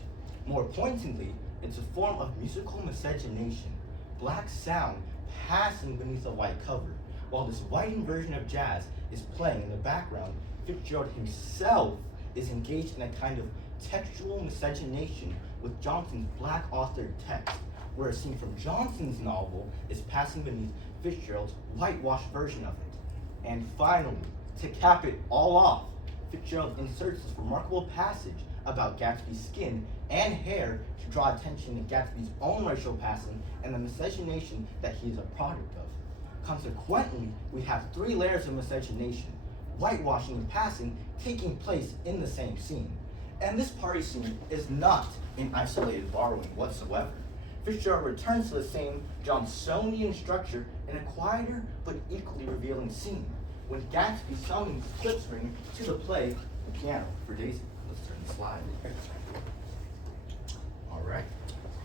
More pointedly, it's a form of musical miscegenation, Black sound passing beneath a white cover, while this whitened version of jazz is playing in the background. Fitzgerald himself is engaged in a kind of textual miscegenation with Johnson's Black authored text, where a scene from Johnson's novel is passing beneath Fitzgerald's whitewashed version of it. And finally, to cap it all off, Fitzgerald inserts this remarkable passage about Gatsby's skin and hair to draw attention to Gatsby's own racial passing and the miscegenation that he is a product of. Consequently, we have three layers of miscegenation, whitewashing and passing, taking place in the same scene. And this party scene is not an isolated borrowing whatsoever. Fitzgerald returns to the same Johnsonian structure in a quieter but equally revealing scene, when Gatsby summons Klipspringer to the play The Piano for Daisy. Let's turn the slide. All right.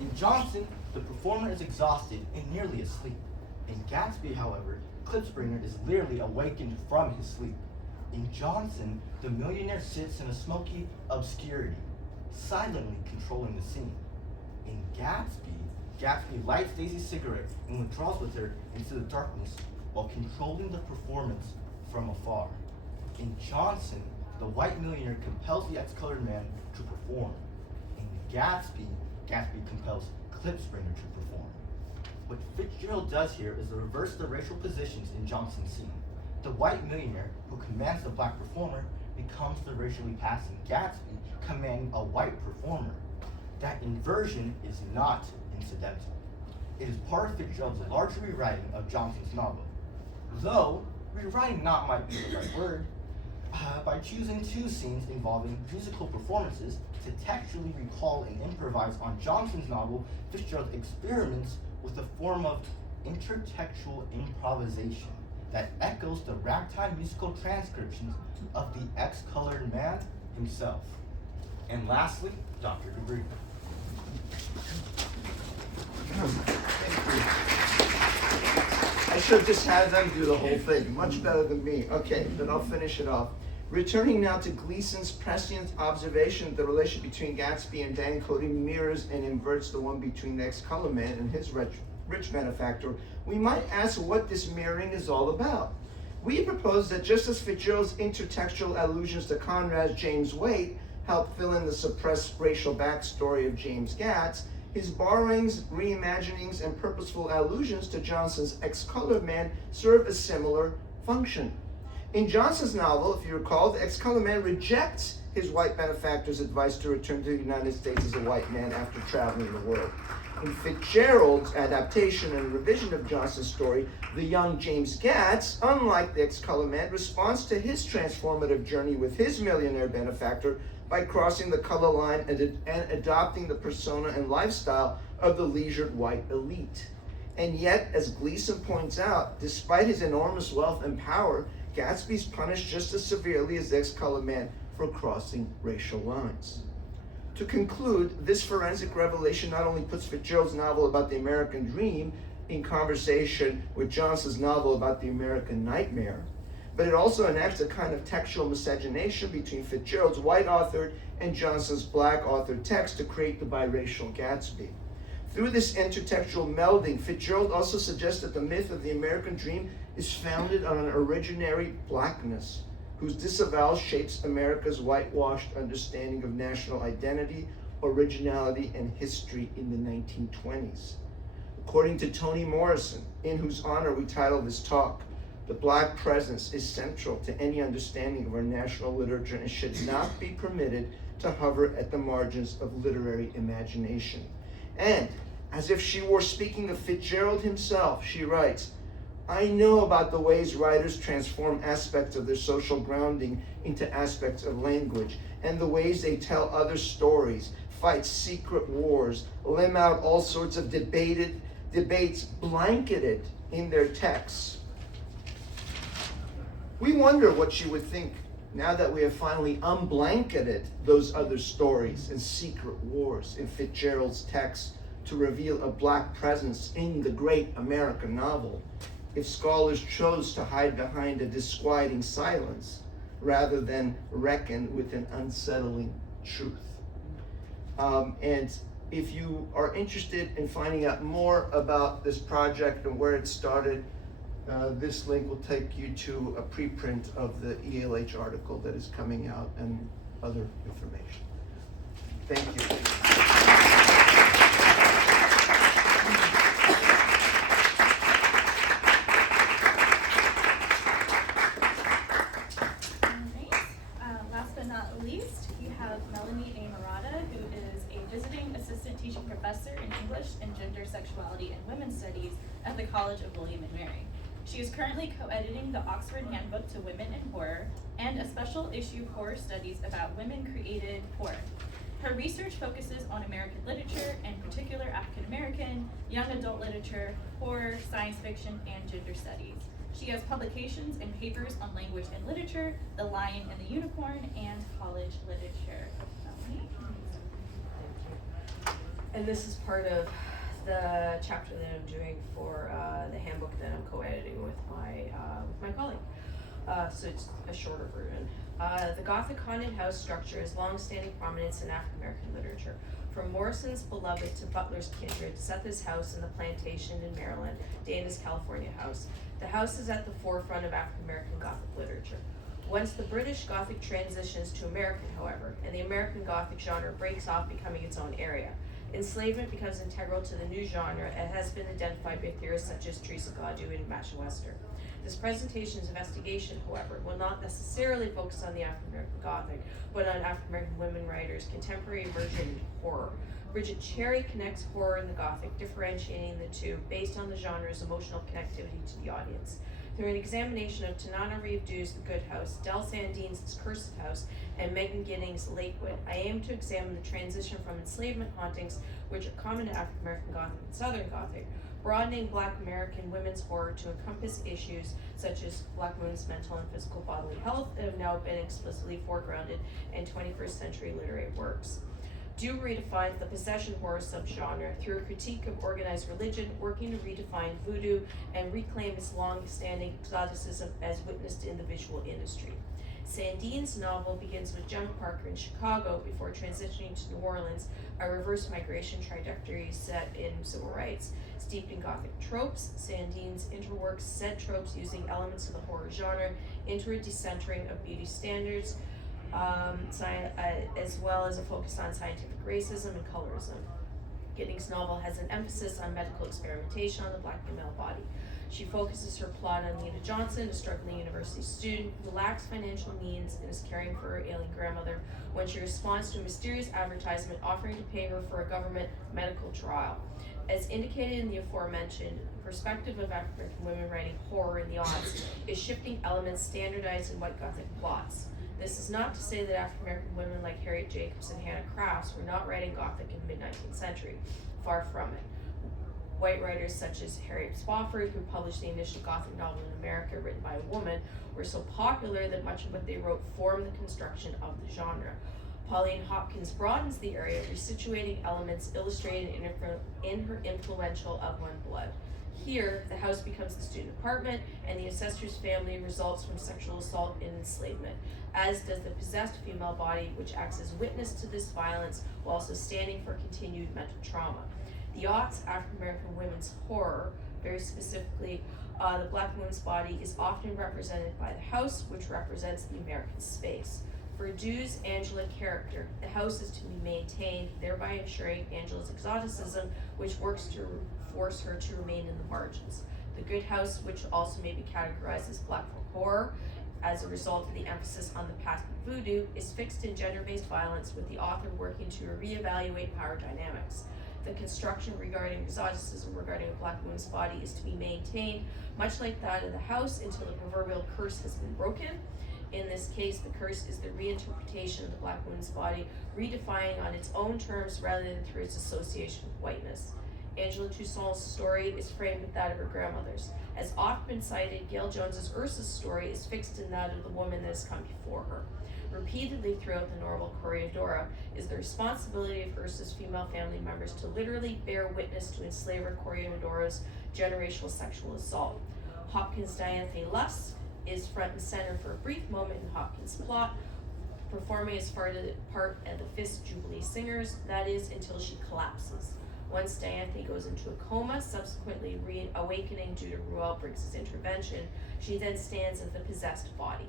In Johnson, the performer is exhausted and nearly asleep. In Gatsby, however, Klipspringer is literally awakened from his sleep. In Johnson, the millionaire sits in a smoky obscurity, silently controlling the scene. In Gatsby lights Daisy's cigarette and withdraws with her into the darkness while controlling the performance from afar. In Johnson, the white millionaire compels the ex-colored man to perform. In Gatsby compels Klipspringer to perform. What Fitzgerald does here is to reverse the racial positions in Johnson's scene. The white millionaire who commands the Black performer becomes the racially passing Gatsby commanding a white performer. That inversion is not incidental. It is part of Fitzgerald's larger rewriting of Johnson's novel. Though, rewriting not might be the right word, by choosing two scenes involving musical performances to textually recall and improvise on Johnson's novel, Fitzgerald experiments with a form of intertextual improvisation that echoes the ragtime musical transcriptions of the ex-colored man himself. And lastly, Dr. Debris. I should have just had them do the whole thing. Much better than me. Okay, then I'll finish it off. Returning now to Gleason's prescient observation that the relationship between Gatsby and Dan Cody mirrors and inverts the one between the ex-colored man and his rich benefactor, we might ask what this mirroring is all about. We propose that just as Fitzgerald's intertextual allusions to Conrad's James Waite help fill in the suppressed racial backstory of James Gatz, his borrowings, reimaginings, and purposeful allusions to Johnson's ex-colored man serve a similar function. In Johnson's novel, if you recall, the ex-colored man rejects his white benefactor's advice to return to the United States as a white man after traveling the world. In Fitzgerald's adaptation and revision of Johnson's story, the young James Gatz, unlike the ex-colored man, responds to his transformative journey with his millionaire benefactor by crossing the color line and adopting the persona and lifestyle of the leisured white elite. And yet, as Gleason points out, despite his enormous wealth and power, Gatsby's punished just as severely as the ex-colored man for crossing racial lines. To conclude, this forensic revelation not only puts Fitzgerald's novel about the American dream in conversation with Johnson's novel about the American nightmare, but it also enacts a kind of textual miscegenation between Fitzgerald's white-authored and Johnson's black-authored text to create the biracial Gatsby. Through this intertextual melding, Fitzgerald also suggests that the myth of the American dream is founded on an originary blackness, whose disavowal shapes America's whitewashed understanding of national identity, originality, and history in the 1920s. According to Toni Morrison, in whose honor we title this talk, the black presence is central to any understanding of our national literature and should not be permitted to hover at the margins of literary imagination. And, as if she were speaking of Fitzgerald himself, she writes, I know about the ways writers transform aspects of their social grounding into aspects of language, and the ways they tell other stories, fight secret wars, limn out all sorts of debates blanketed in their texts. We wonder what she would think now that we have finally unblanketed those other stories and secret wars in Fitzgerald's text to reveal a black presence in the great American novel, if scholars chose to hide behind a disquieting silence rather than reckon with an unsettling truth. And if you are interested in finding out more about this project and where it started, this link will take you to a preprint of the ELH article that is coming out and other information. Thank you. Last but not least, we have Melanie A. Murata, who is a visiting assistant teaching professor in English and Gender, Sexuality, and Women's Studies at the College of William and Mary. She is currently co-editing the Oxford Handbook to Women in Horror and a special issue horror studies about women-created horror. Her research focuses on American literature, in particular African American, young adult literature, horror, science fiction, and gender studies. She has publications and papers on language and literature, The Lion and the Unicorn, and college literature. And this is part of the chapter that I'm doing for the handbook that I'm co-editing with my colleague. So it's a shorter version. The Gothic haunted house structure has long-standing prominence in African American literature. From Morrison's Beloved to Butler's Kindred, Setha's House in the Plantation in Maryland, Dana's California House. The house is at the forefront of African American Gothic literature. Once the British Gothic transitions to American, however, and the American Gothic genre breaks off, becoming its own area, enslavement becomes integral to the new genre and has been identified by theorists such as Teresa Gaudu and Masha Wester. This presentation's investigation, however, will not necessarily focus on the African American Gothic, but on African American women writers' contemporary version of horror. Bridget Cherry connects horror and the Gothic, differentiating the two based on the genre's emotional connectivity to the audience. Through an examination of Tanana Reeve Dew's The Good House, Del Sandine's Cursed House, and Megan Giddings' Lakewood, I aim to examine the transition from enslavement hauntings, which are common to African American Gothic and Southern Gothic, broadening Black American women's horror to encompass issues such as Black women's mental and physical bodily health that have now been explicitly foregrounded in 21st century literary works. Dew redefines the possession horror subgenre through a critique of organized religion, working to redefine voodoo and reclaim its long-standing exoticism as witnessed in the visual industry. Sandine's novel begins with Gemma Parker in Chicago before transitioning to New Orleans, a reverse migration trajectory set in civil rights. Steeped in Gothic tropes, Sandine's interworks said tropes using elements of the horror genre into a decentering of beauty standards, as well as a focus on scientific racism and colorism. Giddings' novel has an emphasis on medical experimentation on the black female body. She focuses her plot on Lena Johnson, a struggling university student who lacks financial means and is caring for her ailing grandmother when she responds to a mysterious advertisement offering to pay her for a government medical trial. As indicated in the aforementioned, the perspective of African American women writing horror in the aughts is shifting elements standardized in white Gothic plots. This is not to say that African American women like Harriet Jacobs and Hannah Crafts were not writing Gothic in the mid-19th century. Far from it. White writers such as Harriet Spofford, who published the initial Gothic novel in America written by a woman, were so popular that much of what they wrote formed the construction of the genre. Pauline Hopkins broadens the area, resituating elements illustrated in her influential Of One Blood. Here, the house becomes the student apartment, and the incestuous family results from sexual assault and enslavement, as does the possessed female body, which acts as witness to this violence while also standing for continued mental trauma. The aughts African American women's horror, very specifically the black woman's body, is often represented by the house, which represents the American space. For Du's Angela character, the house is to be maintained, thereby ensuring Angela's exoticism, which works to force her to remain in the margins. The good house, which also may be categorized as black folk horror, as a result of the emphasis on the past of voodoo, is fixed in gender-based violence, with the author working to reevaluate power dynamics. The construction regarding exoticism regarding a black woman's body is to be maintained, much like that of the house, until the proverbial curse has been broken. In this case, the curse is the reinterpretation of the black woman's body, redefining on its own terms rather than through its association with whiteness. Angela Toussaint's story is framed with that of her grandmother's. As often cited, Gail Jones's Ursa's story is fixed in that of the woman that has come before her. Repeatedly throughout the novel Corregidora is the responsibility of Ursa's female family members to literally bear witness to enslaver Corregidora's generational sexual assault. Hopkins' Dianthe Lusk is front and center for a brief moment in Hopkins' plot, performing as part of the Fisk Jubilee Singers, that is, until she collapses. Once Dianthe goes into a coma, subsequently reawakening due to Ruel Briggs' intervention, she then stands as the possessed body.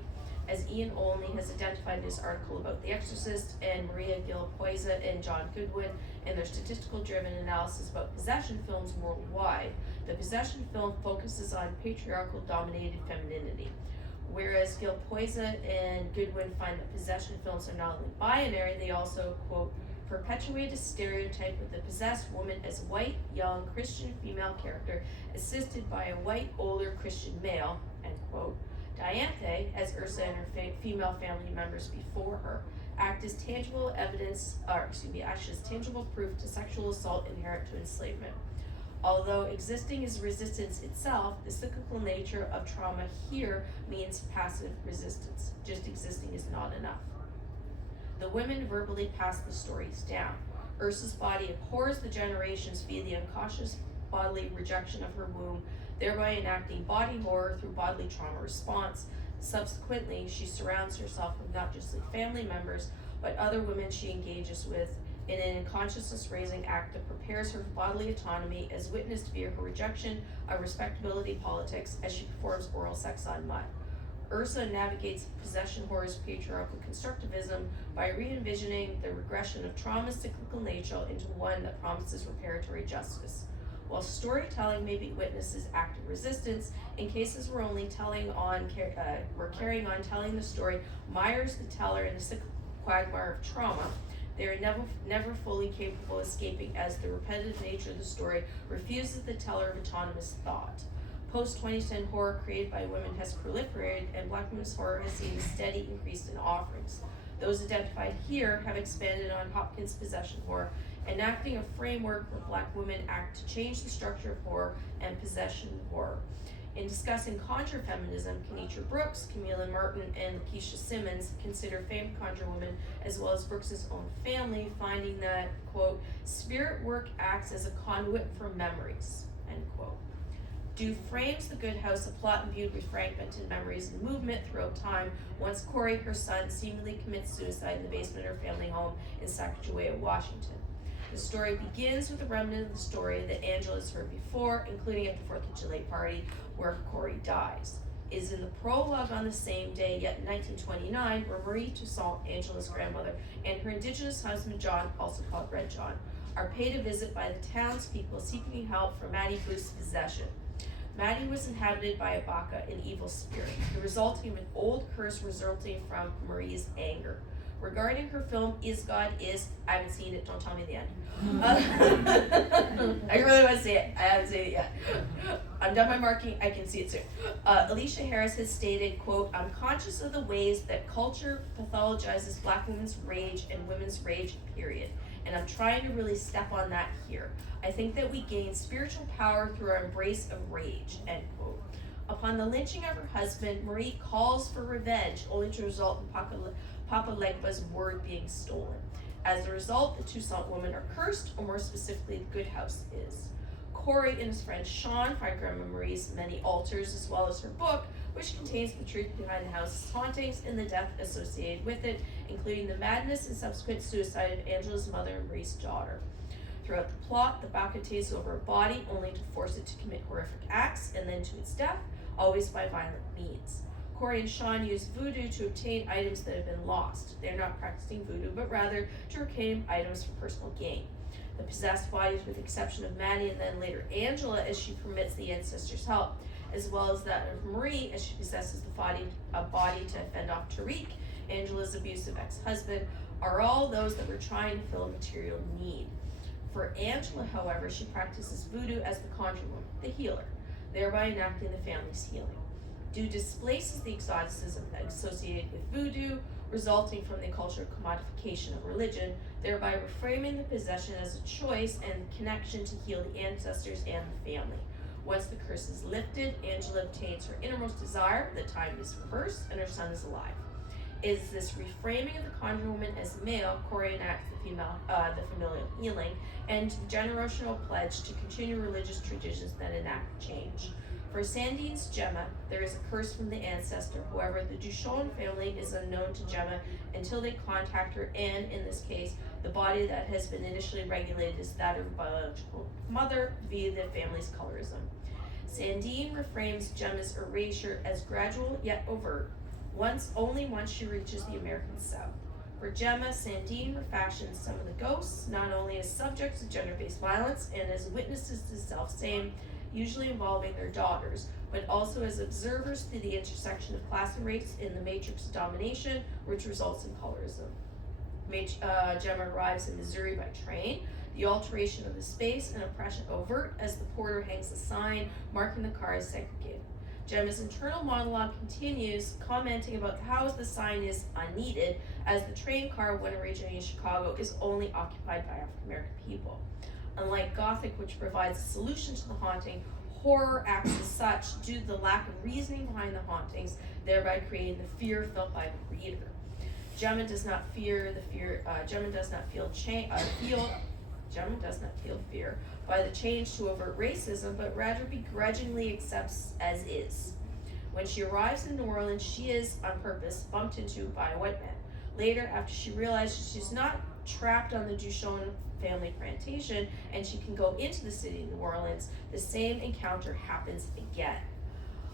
As Ian Olney has identified in his article about The Exorcist, and Maria Gil Poisa and John Goodwin in their statistical-driven analysis about possession films worldwide, the possession film focuses on patriarchal-dominated femininity. Whereas Gil Poisa and Goodwin find that possession films are not only binary, they also, quote, perpetuate a stereotype of the possessed woman as a white, young, Christian female character assisted by a white, older Christian male, end quote. Dianthe, as Ursa and her female family members before her, act as tangible proof to sexual assault inherent to enslavement. Although existing is resistance itself, the cyclical nature of trauma here means passive resistance. Just existing is not enough. The women verbally pass the stories down. Ursa's body abhors the generations via the unconscious bodily rejection of her womb, thereby enacting body horror through bodily trauma response. Subsequently, she surrounds herself with not just the family members, but other women she engages with in an unconsciousness raising act that prepares her for bodily autonomy, as witnessed via her rejection of respectability politics as she performs oral sex on mud. Ursa navigates possession horror's patriarchal constructivism by re-envisioning the regression of trauma's cyclical nature into one that promises reparatory justice. While storytelling may be witnessed as active resistance, in cases where only we're carrying on telling the story mires the teller in the cyclical quagmire of trauma, they are never fully capable of escaping, as the repetitive nature of the story refuses the teller of autonomous thought. Post-2010 horror created by women has proliferated, and black women's horror has seen a steady increase in offerings. Those identified here have expanded on Hopkins' possession horror, enacting a framework where black women act to change the structure of horror and possession horror. In discussing conjure feminism, Kenitra Brooks, Camila Martin, and Lakeisha Simmons consider famed conjure women as well as Brooks's own family, finding that, quote, spirit work acts as a conduit for memories, end quote. Du frames the good house a plot imbued with fragmented memories and movement throughout time once Corey, her son, seemingly commits suicide in the basement of her family home in Sacagawea, Washington. The story begins with a remnant of the story that Angela has heard before, including at the 4th of July party where Corey dies. It is in the prologue on the same day, yet in 1929, where Marie Toussaint, Angela's grandmother, and her indigenous husband John, also called Red John, are paid a visit by the townspeople seeking help for Mattie Booth's possession. Mattie was inhabited by a baka, an evil spirit, the resulting of an old curse resulting from Marie's anger. Regarding her film Is God Is, I haven't seen it, don't tell me the end. I really want to see it, I haven't seen it yet. I'm done my marking, I can see it soon. Alicia Harris has stated, quote, I'm conscious of the ways that culture pathologizes black women's rage and women's rage, period. And I'm trying to really step on that here. I think that we gain spiritual power through our embrace of rage, end quote. Upon the lynching of her husband, Marie calls for revenge, only to result in Papa Legba's word being stolen. As a result, the Toussaint women are cursed, or more specifically, the good house is. Corey and his friend Sean find Grandma Marie's many altars, as well as her book, which contains the truth behind the house's hauntings and the death associated with it, including the madness and subsequent suicide of Angela's mother and Marie's daughter. Throughout the plot, the baka takes over a body only to force it to commit horrific acts and then to its death, always by violent means. Corey and Sean use voodoo to obtain items that have been lost. They are not practicing voodoo, but rather to reclaim items for personal gain. The possessed bodies, with the exception of Mattie and then later Angela, as she permits the ancestors' help, as well as that of Marie, as she possesses a body to fend off Tariq, Angela's abusive ex-husband, are all those that were trying to fill a material need. For Angela, however, she practices voodoo as the conjuring woman, the healer, thereby enacting the family's healing. Du displaces the exoticism associated with voodoo, resulting from the cultural commodification of religion, thereby reframing the possession as a choice and connection to heal the ancestors and the family. Once the curse is lifted, Angela obtains her innermost desire, the time is reversed, and her son is alive. It is this reframing of the conjuring woman as male, Corey enacts the familial healing, and the generational pledge to continue religious traditions that enact change. For Sandine's Gemma, there is a curse from the ancestor. However, the Duchon family is unknown to Gemma until they contact her, and in this case, the body that has been initially regulated is that of her biological mother via the family's colorism. Sandine reframes Gemma's erasure as gradual yet overt, only once she reaches the American South. For Gemma, Sandine refashions some of the ghosts, not only as subjects of gender-based violence and as witnesses to self-same, usually involving their daughters, but also as observers through the intersection of class and race in the matrix of domination, which results in colorism. Gemma arrives in Missouri by train. The alteration of the space and oppression overt as the porter hangs a sign marking the car as segregated. Gemma's internal monologue continues, commenting about how the sign is unneeded, as the train car, when originating in Chicago, is only occupied by African American people. Unlike Gothic, which provides a solution to the haunting, horror acts as such due to the lack of reasoning behind the hauntings, thereby creating the fear felt by the reader. Gemma does not feel fear by the change to overt racism, but rather begrudgingly accepts as is. When she arrives in New Orleans, she is, on purpose, bumped into by a white man. Later, after she realizes she's not trapped on the Duchon family plantation and she can go into the city of New Orleans, the same encounter happens again.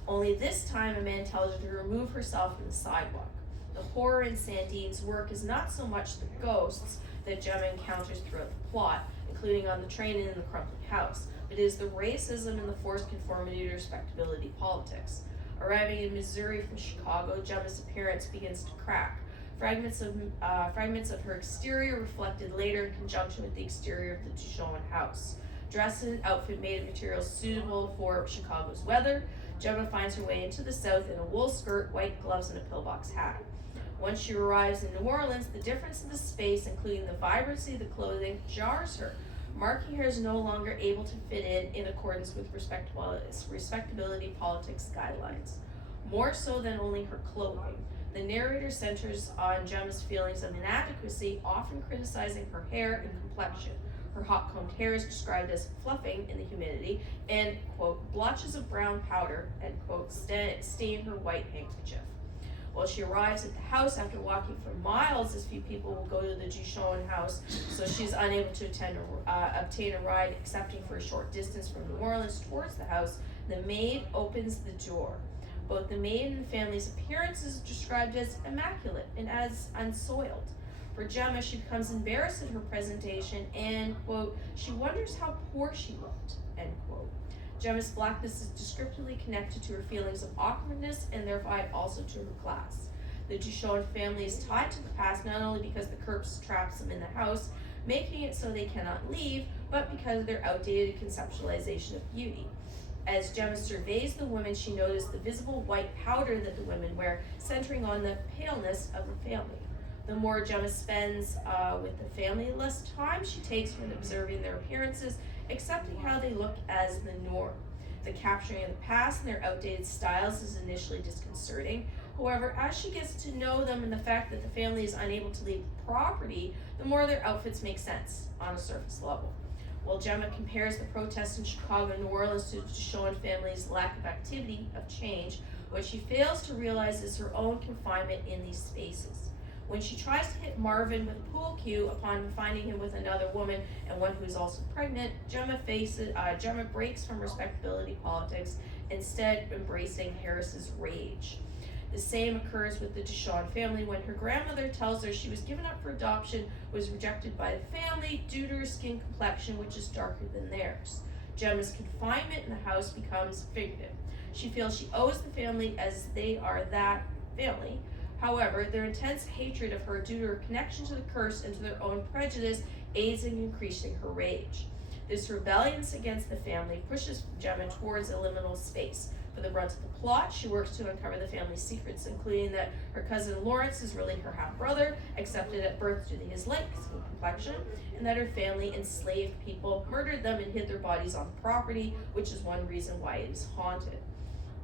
Only this time, a man tells her to remove herself from the sidewalk. The horror in Sandine's work is not so much the ghosts that Gemma encounters throughout the plot, including on the train and in the crumbling house, but it is the racism and the forced conformity to respectability politics. Arriving in Missouri from Chicago, Gemma's appearance begins to crack. Fragments of her exterior reflected later in conjunction with the exterior of the Duchon house. Dressed in an outfit made of materials suitable for Chicago's weather, Gemma finds her way into the South in a wool skirt, white gloves, and a pillbox hat. Once she arrives in New Orleans, the difference of the space, including the vibrancy of the clothing, jars her, marking her as no longer able to fit in accordance with respectability politics guidelines. More so than only her clothing, the narrator centers on Gemma's feelings of inadequacy, often criticizing her hair and complexion. Her hot combed hair is described as fluffing in the humidity, and, quote, blotches of brown powder, end quote, stain her white handkerchief. Well, she arrives at the house after walking for miles, as few people will go to the Duchon house, so she's unable to obtain a ride, excepting for a short distance from New Orleans towards the house. The maid opens the door. Both the maid and the family's appearance is described as immaculate and as unsoiled. For Gemma, she becomes embarrassed at her presentation and, quote, she wonders how poor she looked, end quote. Gemma's blackness is descriptively connected to her feelings of awkwardness and thereby also to her class. The Duchon family is tied to the past not only because the Kerps traps them in the house, making it so they cannot leave, but because of their outdated conceptualization of beauty. As Gemma surveys the women, she noticed the visible white powder that the women wear, centering on the paleness of the family. The more Gemma spends with the family, the less time she takes when observing their appearances, accepting how they look as the norm. The capturing of the past and their outdated styles is initially disconcerting. However, as she gets to know them and the fact that the family is unable to leave the property, the more their outfits make sense on a surface level. While Gemma compares the protests in Chicago and New Orleans to the Duchon family's lack of activity, of change, what she fails to realize is her own confinement in these spaces. When she tries to hit Marvin with a pool cue upon finding him with another woman and one who is also pregnant, Gemma breaks from respectability politics, instead embracing Harris's rage. The same occurs with the Duchon family when her grandmother tells her she was given up for adoption, was rejected by the family due to her skin complexion, which is darker than theirs. Gemma's confinement in the house becomes figurative. She feels she owes the family as they are that family. However, their intense hatred of her due to her connection to the curse and to their own prejudice aids in increasing her rage. This rebellion against the family pushes Gemma towards a liminal space. For the brunt of the plot, she works to uncover the family's secrets, including that her cousin Lawrence is really her half-brother, accepted at birth due to his light skin complexion, and that her family enslaved people, murdered them, and hid their bodies on the property, which is one reason why it is haunted.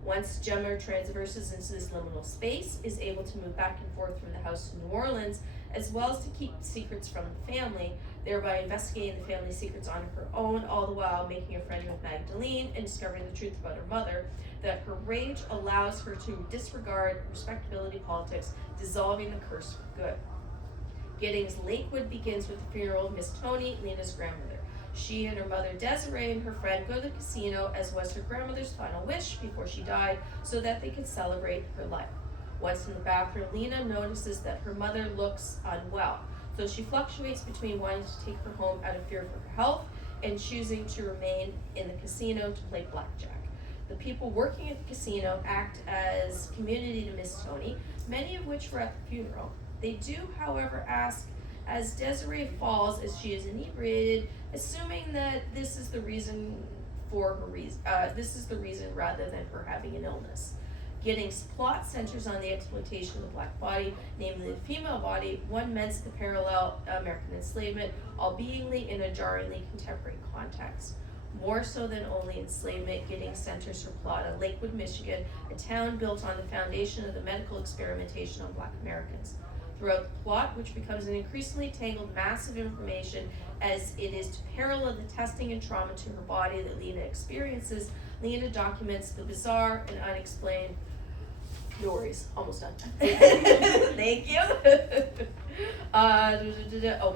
Once Gemma traverses into this liminal space, is able to move back and forth from the house to New Orleans, as well as to keep secrets from the family, thereby investigating the family's secrets on her own, all the while making a friend with Magdalene and discovering the truth about her mother, that her rage allows her to disregard respectability politics, dissolving the curse for good. Giddings Lakewood begins with the funeral of Miss Tony, Lena's grandmother. She and her mother Desiree and her friend go to the casino, as was her grandmother's final wish before she died, so that they could celebrate her life. Once in the bathroom, Lena notices that her mother looks unwell, so she fluctuates between wanting to take her home out of fear for her health and choosing to remain in the casino to play blackjack. The people working at the casino act as community to Miss Tony, many of which were at the funeral. They do, however, ask, as Desiree falls as she is inebriated, assuming that this is the reason rather than her having an illness. Giddings' plot centers on the exploitation of the black body, namely the female body, one meant to parallel American enslavement, albeit in a jarringly contemporary context. More so than only enslavement, Giddings centers her plot on Lakewood, Michigan, a town built on the foundation of the medical experimentation on black Americans. Throughout the plot, which becomes an increasingly tangled mass of information as it is to parallel the testing and trauma to her body that Lena experiences, Lena documents the bizarre and unexplained. No worries, almost done. Thank you.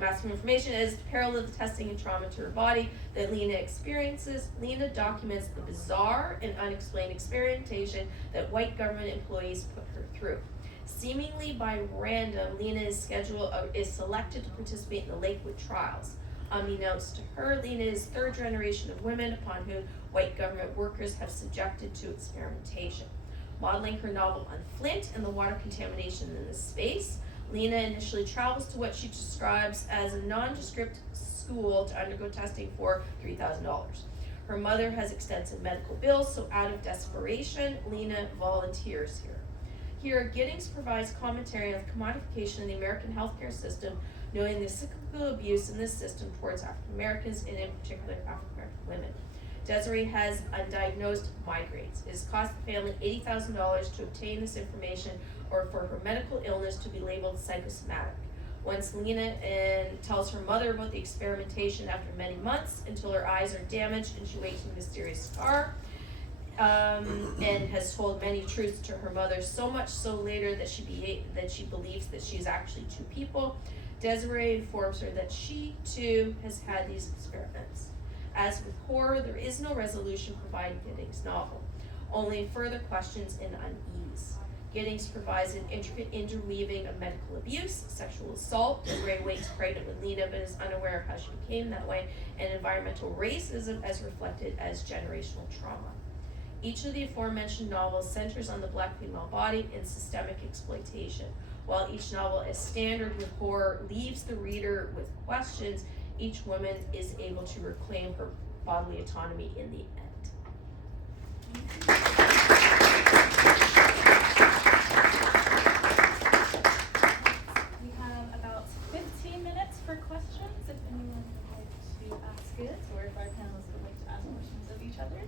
Massive information as to parallel the testing and trauma to her body that Lena experiences. Lena documents the bizarre and unexplained experimentation that white government employees put her through. Seemingly by random, Lena is selected to participate in the Lakewood trials. Unbeknownst to her, Lena is third generation of women upon whom white government workers have subjected to experimentation. Modeling her novel on Flint and the water contamination in this space, Lena initially travels to what she describes as a nondescript school to undergo testing for $3,000. Her mother has extensive medical bills, so out of desperation, Lena volunteers here. Here, Giddings provides commentary on the commodification of the American healthcare system, noting the cyclical abuse in this system towards African Americans and in particular African American women. Desiree has undiagnosed migraines. It has cost the family $80,000 to obtain this information or for her medical illness to be labeled psychosomatic. when Selena and tells her mother about the experimentation after many months until her eyes are damaged and she wakes in a mysterious scar. And has told many truths to her mother, so much so later that she believes that she's actually two people. Desiree informs her that she too has had these experiments. As with horror, there is no resolution provided in Giddings' novel, only further questions and unease. Giddings provides an intricate interweaving of medical abuse, sexual assault, Desiree wakes pregnant with Lena but is unaware of how she became that way, and environmental racism as reflected as generational trauma. Each of the aforementioned novels centers on the Black female body and systemic exploitation. While each novel, as standard with horror, leaves the reader with questions, each woman is able to reclaim her bodily autonomy in the end. We have about 15 minutes for questions, if anyone would like to ask it, or if our panelists would like to ask questions of each other.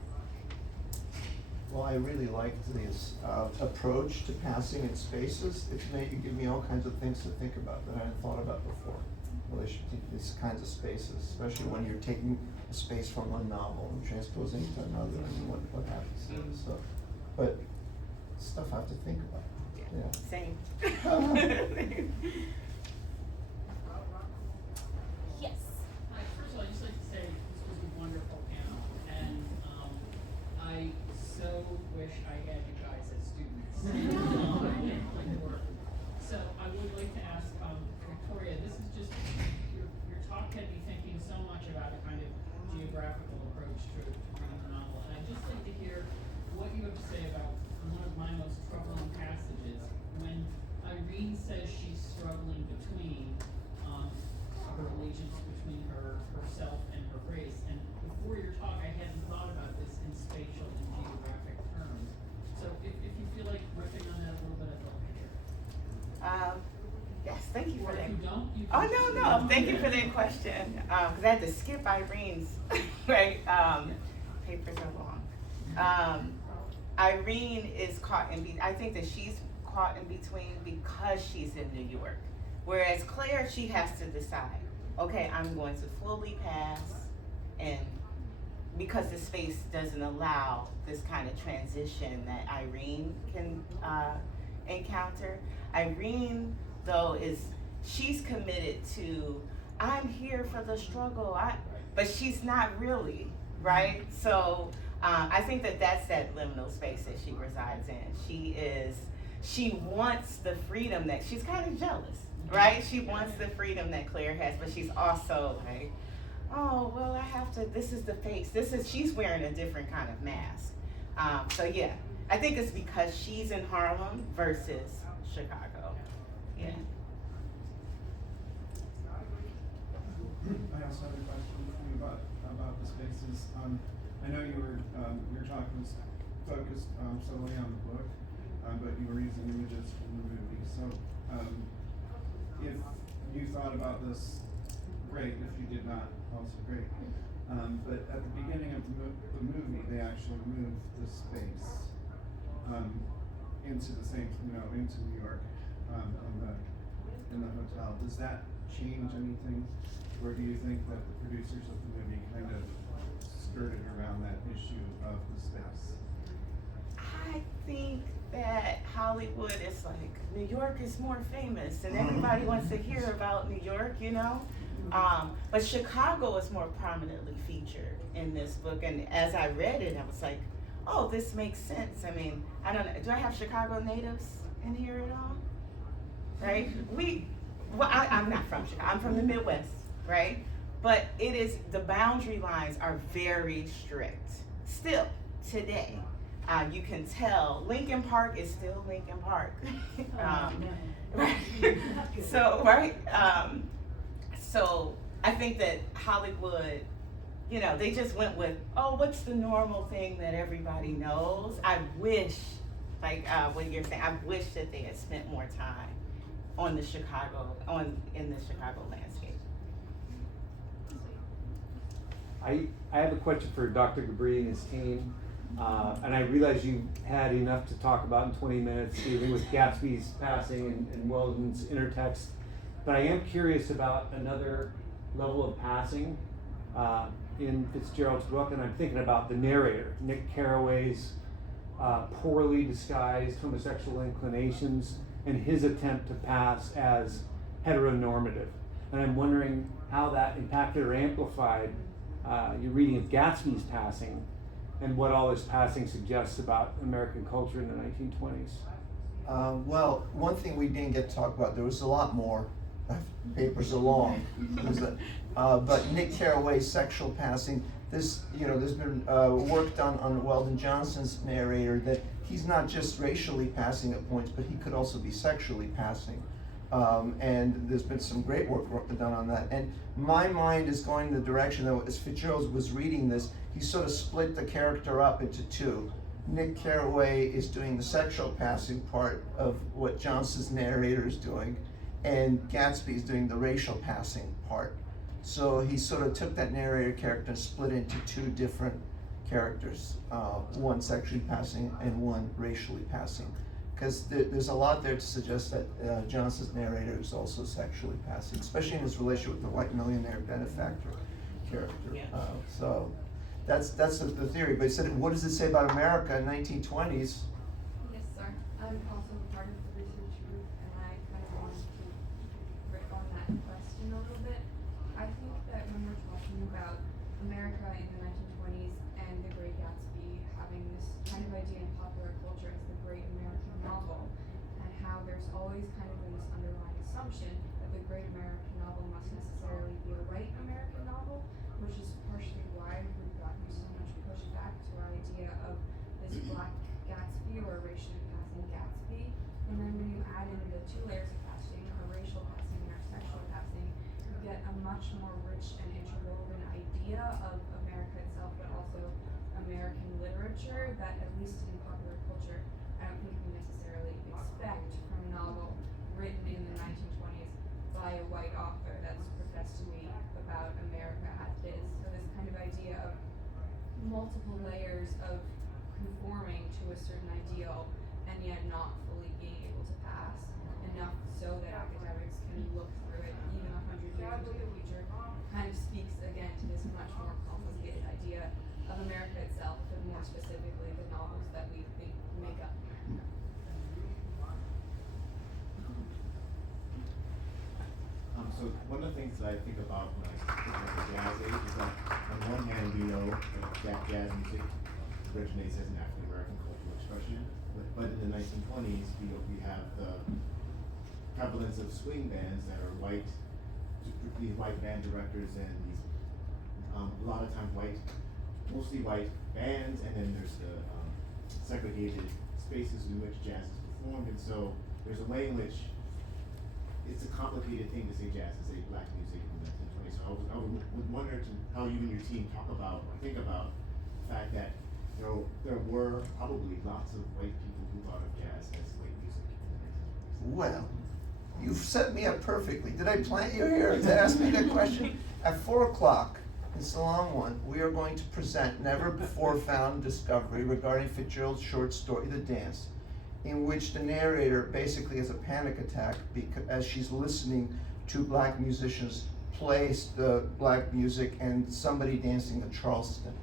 Well, I really liked this approach to passing in spaces. It made you give me all kinds of things to think about that I hadn't thought about before. Relationship to these kinds of spaces, especially when you're taking a space from one novel and transposing it to another, and what happens there. So, but stuff I have to think about. Yeah. Same. Yes. Hi, first of all, I'd just like to say this was a wonderful panel, and I so wish I had you guys as students. So I would like to ask Victoria, this is just, your talk had me thinking so much about a kind of geographical approach to reading the novel, and I'd just like to hear what you have to say about one of my most troubling passages, when Irene says she's struggling between her allegiance between herself and her race. And before your talk, I hadn't thought about this in spatial and geographic terms. So if you feel like riffing on that a little bit, I'd love to hear. Yes, thank you for Or that. if you don't, you Oh, can no, thank you for that question. Cause I had to skip Irene's, right, papers are long. Irene is caught I think that she's caught in between because she's in New York. Whereas Claire, she has to decide, okay, I'm going to fully pass, and because the space doesn't allow this kind of transition that Irene can encounter. Irene, though, she's committed to, I'm here for the struggle, but she's not really, right? So I think that's that liminal space that she resides in. She wants the freedom that, she's kind of jealous, right? She wants the freedom that Claire has, but she's also like, oh, well, I have to, this is the face. She's wearing a different kind of mask. So yeah, I think it's because she's in Harlem versus Chicago. Yeah. I also have a question for you about the spaces. I know your talk was focused solely on the book, but you were using images from the movie. So if you thought about this, great. If you did not, also great. But at the beginning of the movie, they actually moved the space into the same, into New York, in the hotel. Does that change anything, or do you think that the producers of the movie kind of skirted around that issue of the space? I think that Hollywood is like, New York is more famous and everybody wants to hear about New York, but Chicago is more prominently featured in this book, and as I read it, I was like, oh, this makes sense. I mean, I don't know, do I have Chicago natives in here at all? Right? I'm not from Chicago, I'm from the Midwest, right? But the boundary lines are very strict, still, today. You can tell Lincoln Park is still Lincoln Park. Right? So, right? So I think that Hollywood, they just went with, oh, what's the normal thing that everybody knows? I wish, like what you're saying, I wish that they had spent more time in the Chicago landscape. I have a question for Dr. Gabri and his team. And I realize you had enough to talk about in 20 minutes, dealing with Gatsby's passing and Weldon's intertext. But I am curious about another level of passing in Fitzgerald's book, and I'm thinking about the narrator, Nick Carraway's poorly disguised homosexual inclinations and his attempt to pass as heteronormative. And I'm wondering how that impacted or amplified your reading of Gatsby's passing and what all his passing suggests about American culture in the 1920s. Well, one thing we didn't get to talk about, there was a lot more. Papers are long. But Nick Carraway's sexual passing, there's been work done on Weldon Johnson's narrator that he's not just racially passing at points, but he could also be sexually passing. And there's been some great work done on that. And my mind is going in the direction that as Fitzgerald was reading this, he sort of split the character up into two. Nick Carraway is doing the sexual passing part of what Johnson's narrator is doing, and Gatsby is doing the racial passing part. So he sort of took that narrator character and split into two different characters, one sexually passing and one racially passing. Because there's a lot there to suggest that Johnson's narrator is also sexually passing, especially in his relationship with the white millionaire benefactor character. So that's the theory. But he said, what does it say about America in 1920s? Yes, sir. I'm also part of the research group, and I kind of wanted to break on that question a little bit. I think that when we're talking about America in the 1920s and The Great Gatsby having this kind of idea in popular culture as the great American novel, and how there's always kind of been this underlying assumption that the great American novel must necessarily be a white American novel, which is partially why we've gotten so much pushback to our idea of this black Gatsby or racially passing Gatsby. And then when you add in the two layers of passing, our racial passing and our sexual passing, you get a much more rich and interwoven idea of America itself, but also American literature that, at least in popular culture, I don't think we necessarily expect from a novel written in the 1920s by a white author that's professed to be about America as it is. So this kind of idea of multiple layers of conforming to a certain ideal and yet not fully being able to pass enough so that academics can look through it even 100 years into the future kind of speaks again to this much more complicated idea of America itself, but more specifically the novels that we think make up America. So one of the things that I think about when I think of the jazz age is that on one hand we know that jazz music originates as an African American cultural expression, but in the 1920s we have the prevalence of swing bands that are white, these white band directors and these a lot of times mostly white bands, and then there's the segregated spaces in which jazz is performed, and so there's a way in which it's a complicated thing to say jazz and say black music in the 1920s. So I would wonder how you and your team talk about or think about the fact that there were probably lots of white people who thought of jazz as white music in the 1920s. Well, you've set me up perfectly. Did I plant you here to ask me that question? At 4 o'clock, it's a long one, we are going to present never before found discovery regarding Fitzgerald's short story, The Dance, in which the narrator basically has a panic attack as she's listening to black musicians play the black music and somebody dancing a Charleston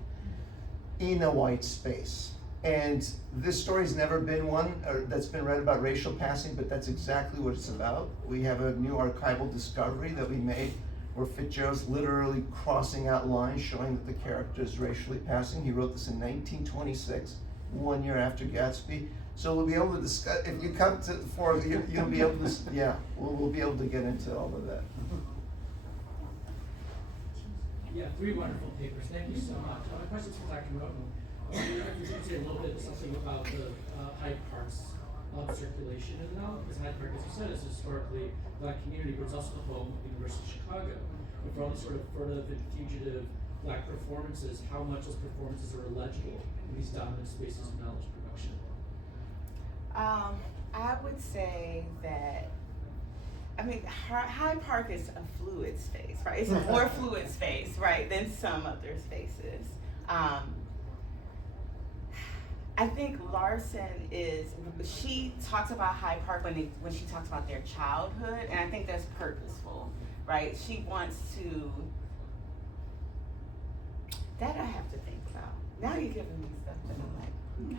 in a white space. And this story's never been one that's been read about racial passing, but that's exactly what it's about. We have a new archival discovery that we made where Fitzgerald's literally crossing out lines showing that the character is racially passing. He wrote this in 1926, 1 year after Gatsby. So we'll be able to discuss, if you come to the forum, you'll be able to, yeah, we'll be able to get into all of that. Yeah, 3 wonderful papers. Thank you so much. My question's for Dr. Moten. You could say a little bit something about the Hyde Park's circulation in the novel, because Hyde Park, as you said, is historically a black community, but it's also the home of the University of Chicago. And for all these sort of furtive and fugitive black performances, how much those performances are illegible in these dominant spaces of knowledge production? I would say that, Hyde Park is a fluid space, right? It's a more fluid space, right, than some other spaces. I think Larson she talks about Hyde Park when she talks about their childhood, and I think that's purposeful, right? She wants to, that I have to think about. Now you're giving me stuff that I'm like,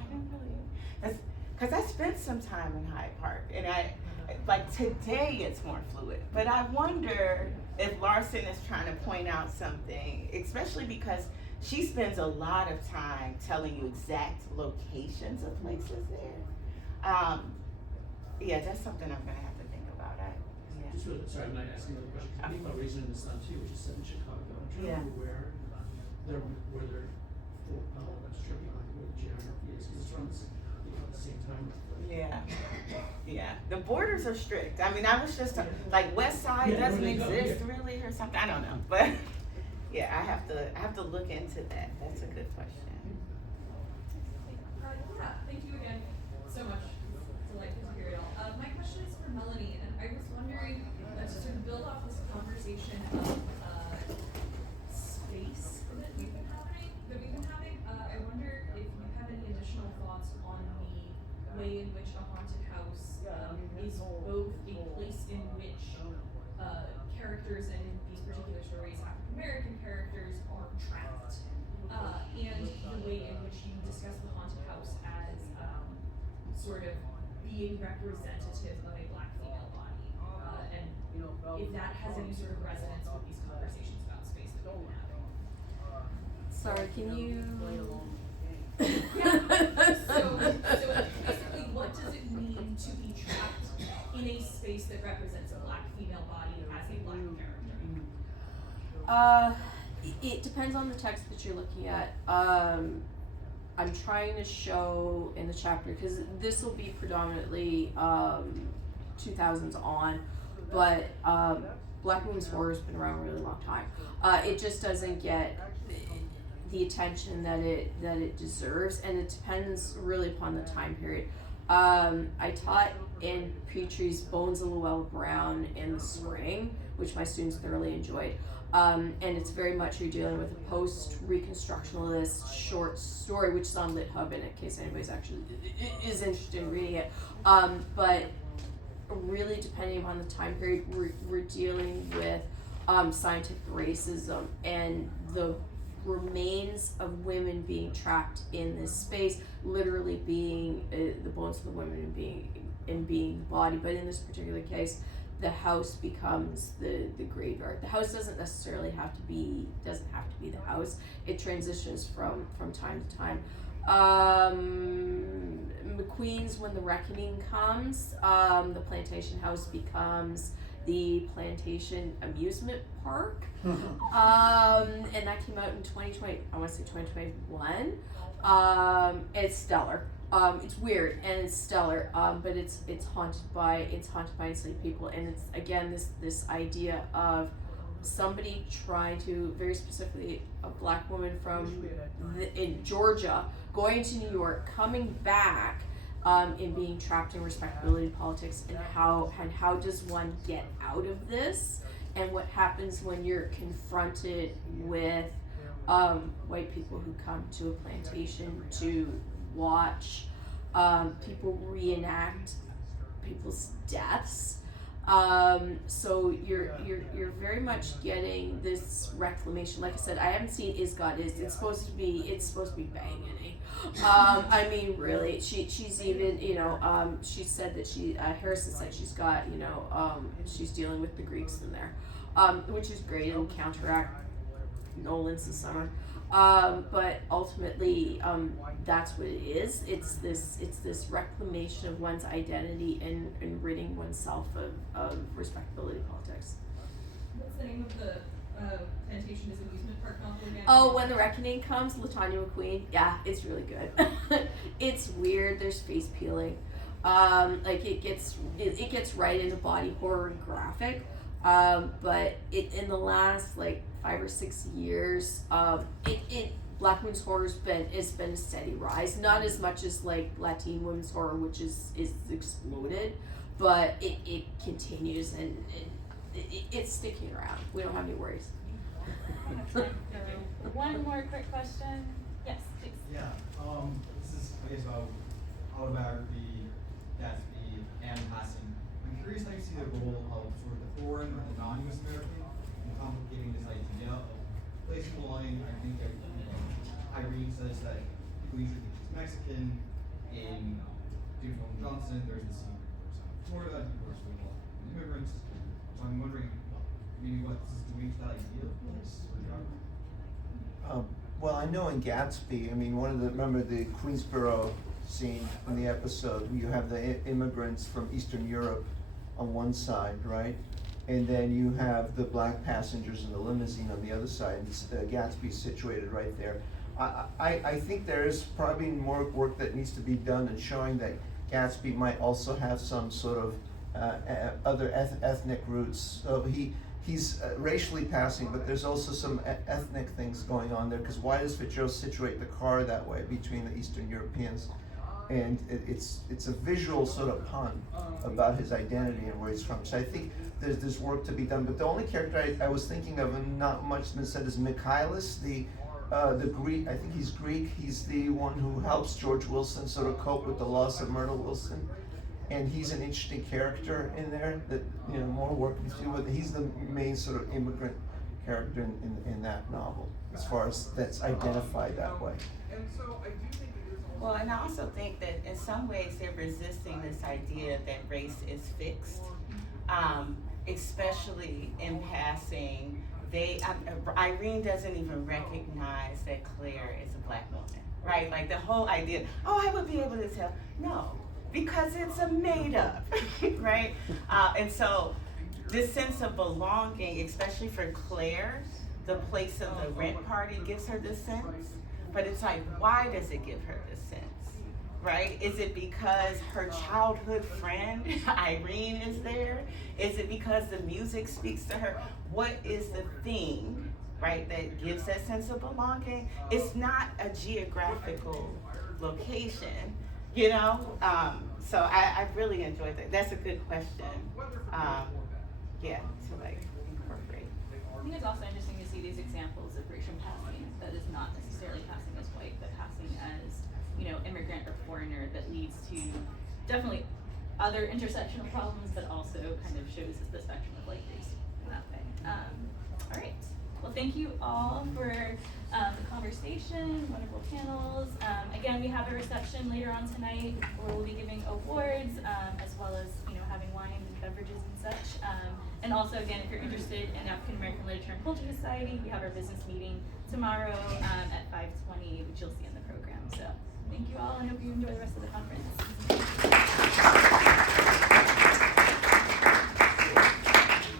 I didn't really, because I spent some time in Hyde Park, and like today it's more fluid, but I wonder if Larson is trying to point out something, especially because she spends a lot of time telling you exact locations of places there. Yeah, that's something I'm gonna have to think about. Just really, sorry, I'm not asking another question. I think about Raisin in the Sun too, which is set in Chicago. I'm trying to remember where they're stripping like where the geography is, because it's around the same time. Yeah. The borders are strict. I mean, I was just like West Side doesn't exist really or something. I don't know, but yeah, I have to look into that. That's a good question. Yeah, thank you again so much. It's delightful to hear it all. My question is for Melanie, and I was wondering to sort of build off this conversation of space that we've been having. I wonder if you have any additional thoughts on the way in which a haunted house is both a place in which characters in these particular stories, African American characters, are trapped, and the way in which you discuss the haunted house as sort of being representative of a Black female body, and if that has any sort of resonance with these conversations about space that we've been having. Sorry, can you? So basically, what does it mean to be trapped in a space that represents a Black female body as a Black character? It depends on the text that you're looking at. I'm trying to show in the chapter, because this will be predominantly 2000s on, but Black women's horror has been around a really long time. It just doesn't get the attention that it deserves, and it depends really upon the time period. I taught in Petrie's Bones of Llewellyn Brown in the spring, which my students thoroughly enjoyed. And it's very much you're dealing with a post-reconstructionalist short story, which is on LitHub, in case anybody's actually is interested in reading it. But really, depending upon the time period, we're dealing with scientific racism and the remains of women being trapped in this space, literally being the bones of the women and being the body. But in this particular case, the house becomes the graveyard. The house doesn't necessarily have to be the house. It transitions from time to time. McQueen's When the Reckoning Comes, the plantation house becomes the Plantation Amusement Park. And that came out in 2020, I want to say 2021. It's stellar. It's weird and it's stellar, but it's haunted by enslaved people, and it's again this idea of somebody trying to, very specifically a Black woman in Georgia, going to New York, coming back, and being trapped in respectability politics, and how does one get out of this, and what happens when you're confronted with white people who come to a plantation to watch people reenact people's deaths. So you're very much getting this reclamation. Like I said, I haven't seen Is God Is. It's supposed to be banging. I mean, really, she's even, she said that Harrison said she's got, she's dealing with the Greeks in there, which is great. It'll counteract Nolan's The Summer. But ultimately, that's what it is. It's this reclamation of one's identity and ridding oneself of respectability politics. What's the name of the plantation amusement park novel again? Oh, When the Reckoning Comes, LaTanya McQueen. Yeah, it's really good. It's weird. There's face peeling. It gets right into body horror and graphic. But in the last 5 or 6 years, Black women's horror has been a steady rise. Not as much as Latin women's horror, which is exploded, but it continues and it's sticking around. We don't have any worries. One more quick question. Yes. please. Yeah, this is, I guess, about autobiography, Gatsby, and passing. I'm curious how you see the role of sort of the foreign or the non-US American in complicating this idea of place and belonging. I think that, Irene says that people usually think she's Mexican. In James Weldon Johnson, there's the scene from Florida, people are sort of immigrants. So I'm wondering maybe what this is doing to that idea of place or geography. Well, I know in Gatsby, I mean, remember the Queensboro scene in the episode, you have the immigrants from Eastern Europe on one side, right? And then you have the black passengers in the limousine on the other side, and Gatsby's situated right there. I think there is probably more work that needs to be done in showing that Gatsby might also have some sort of other ethnic roots. So he's racially passing, but there's also some ethnic things going on there, because why does Fitzgerald situate the car that way between the Eastern Europeans? And it's a visual sort of pun about his identity and where he's from. So I think there's work to be done. But the only character I was thinking of, and not much has been said, is Mikhailis, the Greek. I think he's Greek. He's the one who helps George Wilson sort of cope with the loss of Myrtle Wilson. And he's an interesting character in there that, you know, more work to do with. He's the main sort of immigrant character in that novel, as far as that's identified that way. Well, and I also think that in some ways they're resisting this idea that race is fixed, especially in passing. Irene doesn't even recognize that Claire is a black woman, right? Like the whole idea, oh, I would be able to tell. No, because it's a made up, right? And so this sense of belonging, especially for Claire, the place of the rent party gives her this sense. But it's like, why does it give her this sense, right? Is it because her childhood friend, Irene, is there? Is it because the music speaks to her? What is the thing, right, that gives that sense of belonging? It's not a geographical location, you know? So I really enjoyed that. That's a good question. Yeah, to like incorporate. I think it's also interesting to see these examples of racial passing that is not necessarily passing as white, but passing as, you know, immigrant or foreigner, that leads to definitely other intersectional problems, but also kind of shows us the spectrum of like race in that way. All right. Well, thank you all for the conversation, wonderful panels. Again, we have a reception later on tonight where we'll be giving awards, as well as, you know, having wine and beverages and such. And also, again, if you're interested in African American Literature and Culture Society, we have our business meeting tomorrow at 5:20, which you'll see in the program. So thank you all, and hope you enjoy the rest of the conference.